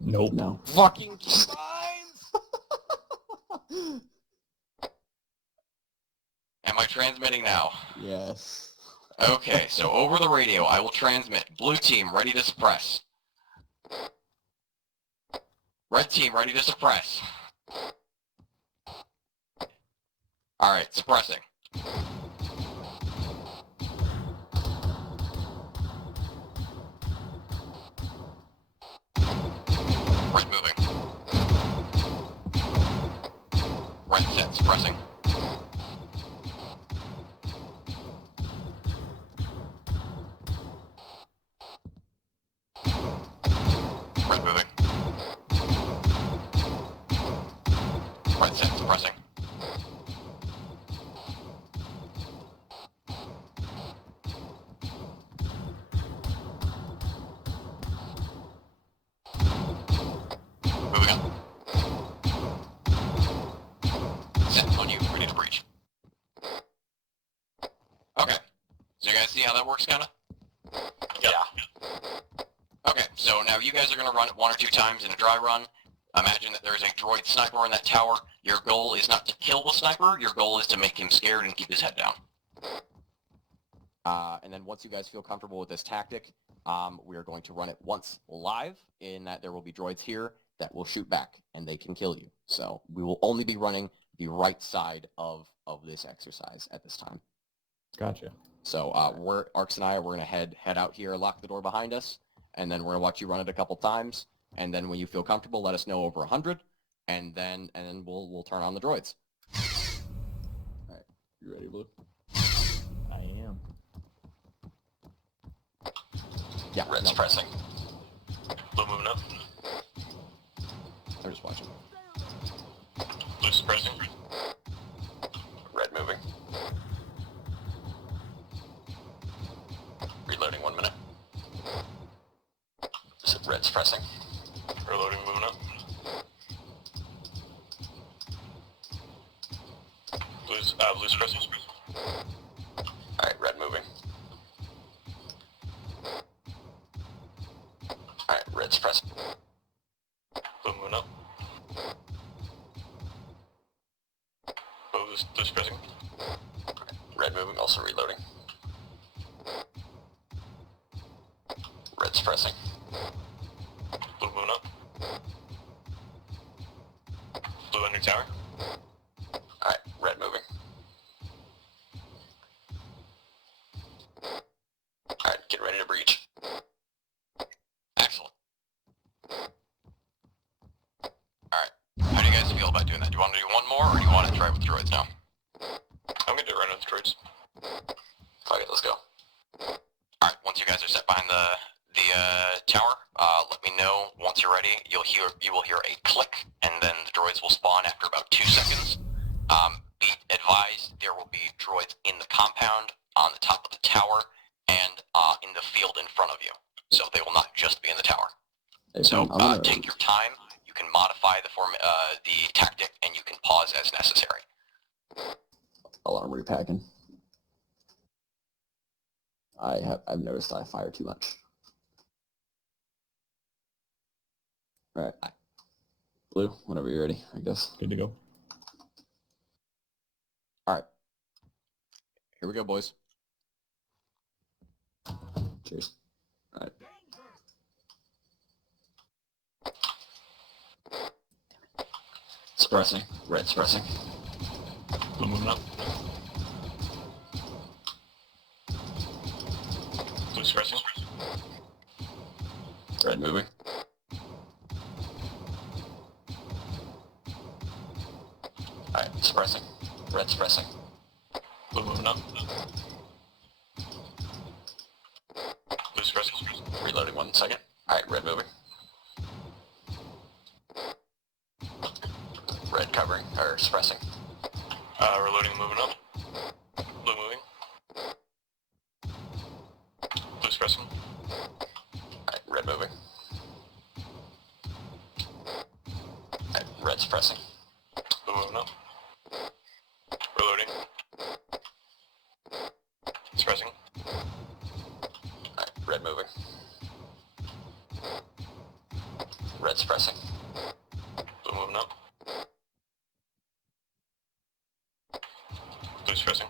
Nope. No. Fucking keybinds! Am I transmitting now? Yes. Okay, so over the radio, I will transmit. Blue team, ready to suppress. Red team, ready to suppress. Alright, suppressing. Red moving. Red set, suppressing. Red moving. Red set, suppressing. guys see how that works, kind of? Yeah. Okay, so now you guys are going to run it 1 or 2 times in a dry run. Imagine that there's a droid sniper in that tower. Your goal is not to kill the sniper. Your goal is to make him scared and keep his head down. And then once you guys feel comfortable with this tactic, we are going to run it once live in that there will be droids here that will shoot back and they can kill you. So we will only be running the right side of this exercise at this time. Gotcha. So Arx and I, we're going to head out here, lock the door behind us, and then we're going to watch you run it a couple times. And then when you feel comfortable, let us know over 100, and then we'll turn on the droids. All right, you ready, Blue? I am. Yeah, Red's pressing. Blue moving up. I'm just watching. Blue's pressing. Red moving. Reloading 1 minute. Red's pressing. Reloading, moving up. Blue's pressing. Alright, red moving. Alright, red's pressing. Blue moving up. Blue's pressing. Red moving, also reloading. Red's pressing. Blue moving up. Blue under tower. Alright, red moving. Alright, get ready to breach. Excellent. Alright, how do you guys feel about doing that? Do you want to do one more, or do you want to try with droids now? I'm gonna do it right on the droids. Fuck it, let's go. Alright, once you guys are set behind the tower, let me know once you're ready. You will hear a click, and then the droids will spawn after about 2 seconds. Be advised, there will be droids in the compound, on the top of the tower, and in the field in front of you. So they will not just be in the tower. Hey, So I'm gonna- take your time. You can modify the tactic, and you can pause as necessary. alarm repacking. I've noticed I fire too much. All right. Blue, whenever you're ready, I guess. Good to go. All right. Here we go, boys. Cheers. All right. Suppressing. Red suppressing. Blue moving up. Blue's pressing. Red moving. Alright, suppressing. Red suppressing. Blue moving up. Blue's pressing. Reloading 1 second. Alright, red moving. Red covering, or suppressing. Reloading, moving up. Blue moving. Blue's pressing. Alright, red moving. Alright, red suppressing. Blue moving up. Reloading. Suppressing. Alright, red moving. Red suppressing. Blue moving up. Blue's pressing.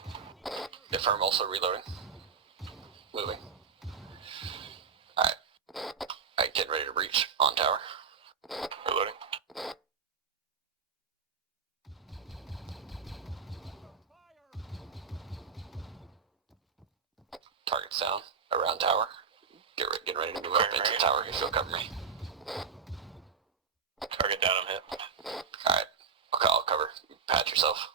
Confirm also reloading. Moving. Alright. Alright, get ready to breach on tower. Reloading. Target's down. Around tower. Get ready to move up into the tower if you'll cover me. Target down, I'm hit. Alright. Okay, I'll cover. Patch yourself.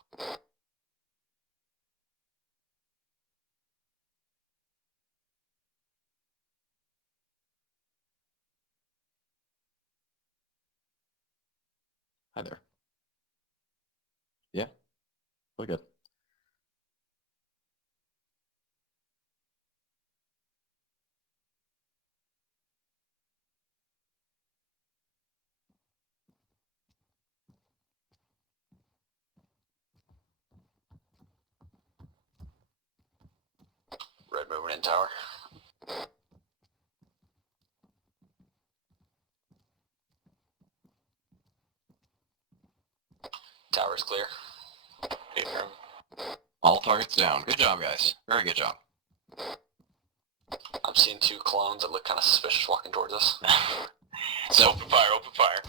Hi there. Yeah, really good. Red moving Coming in tower. Tower's clear. All targets down. Good job, guys. Very good job. I'm seeing 2 clones that look kind of suspicious walking towards us. So, open fire.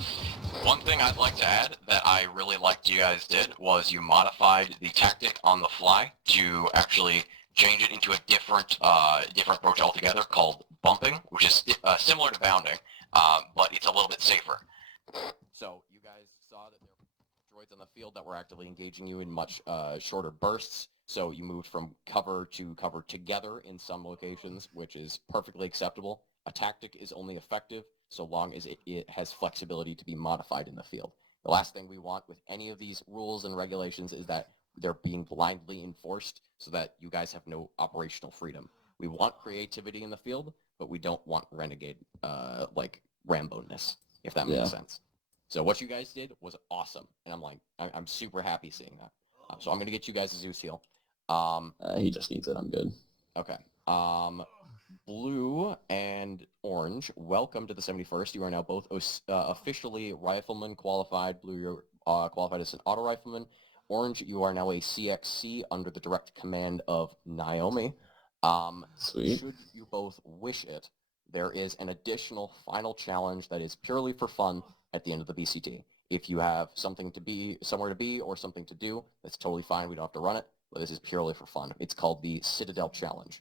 One thing I'd like to add that I really liked you guys did was you modified the tactic on the fly to actually change it into a different approach altogether called bumping, which is similar to bounding, but it's a little bit safer. So you guys saw that there were droids on the field that were actively engaging you in much shorter bursts. So you moved from cover to cover together in some locations, which is perfectly acceptable. A tactic is only effective so long as it has flexibility to be modified in the field. The last thing we want with any of these rules and regulations is that they're being blindly enforced so that you guys have no operational freedom. We want creativity in the field, but we don't want renegade, like Rambo-ness, if that makes sense. So what you guys did was awesome, and I'm super happy seeing that. So I'm going to get you guys a Zeus heal. He just needs it. I'm good. Okay. Blue and Orange, welcome to the 71st. You are now both officially rifleman qualified. Blue, you're qualified as an auto rifleman. Orange, you are now a CXC under the direct command of Naomi. Sweet. Should you both wish it, there is an additional final challenge that is purely for fun at the end of the BCT. If you have something to be, somewhere to be, or something to do, that's totally fine. We don't have to run it, but this is purely for fun. It's called the Citadel Challenge.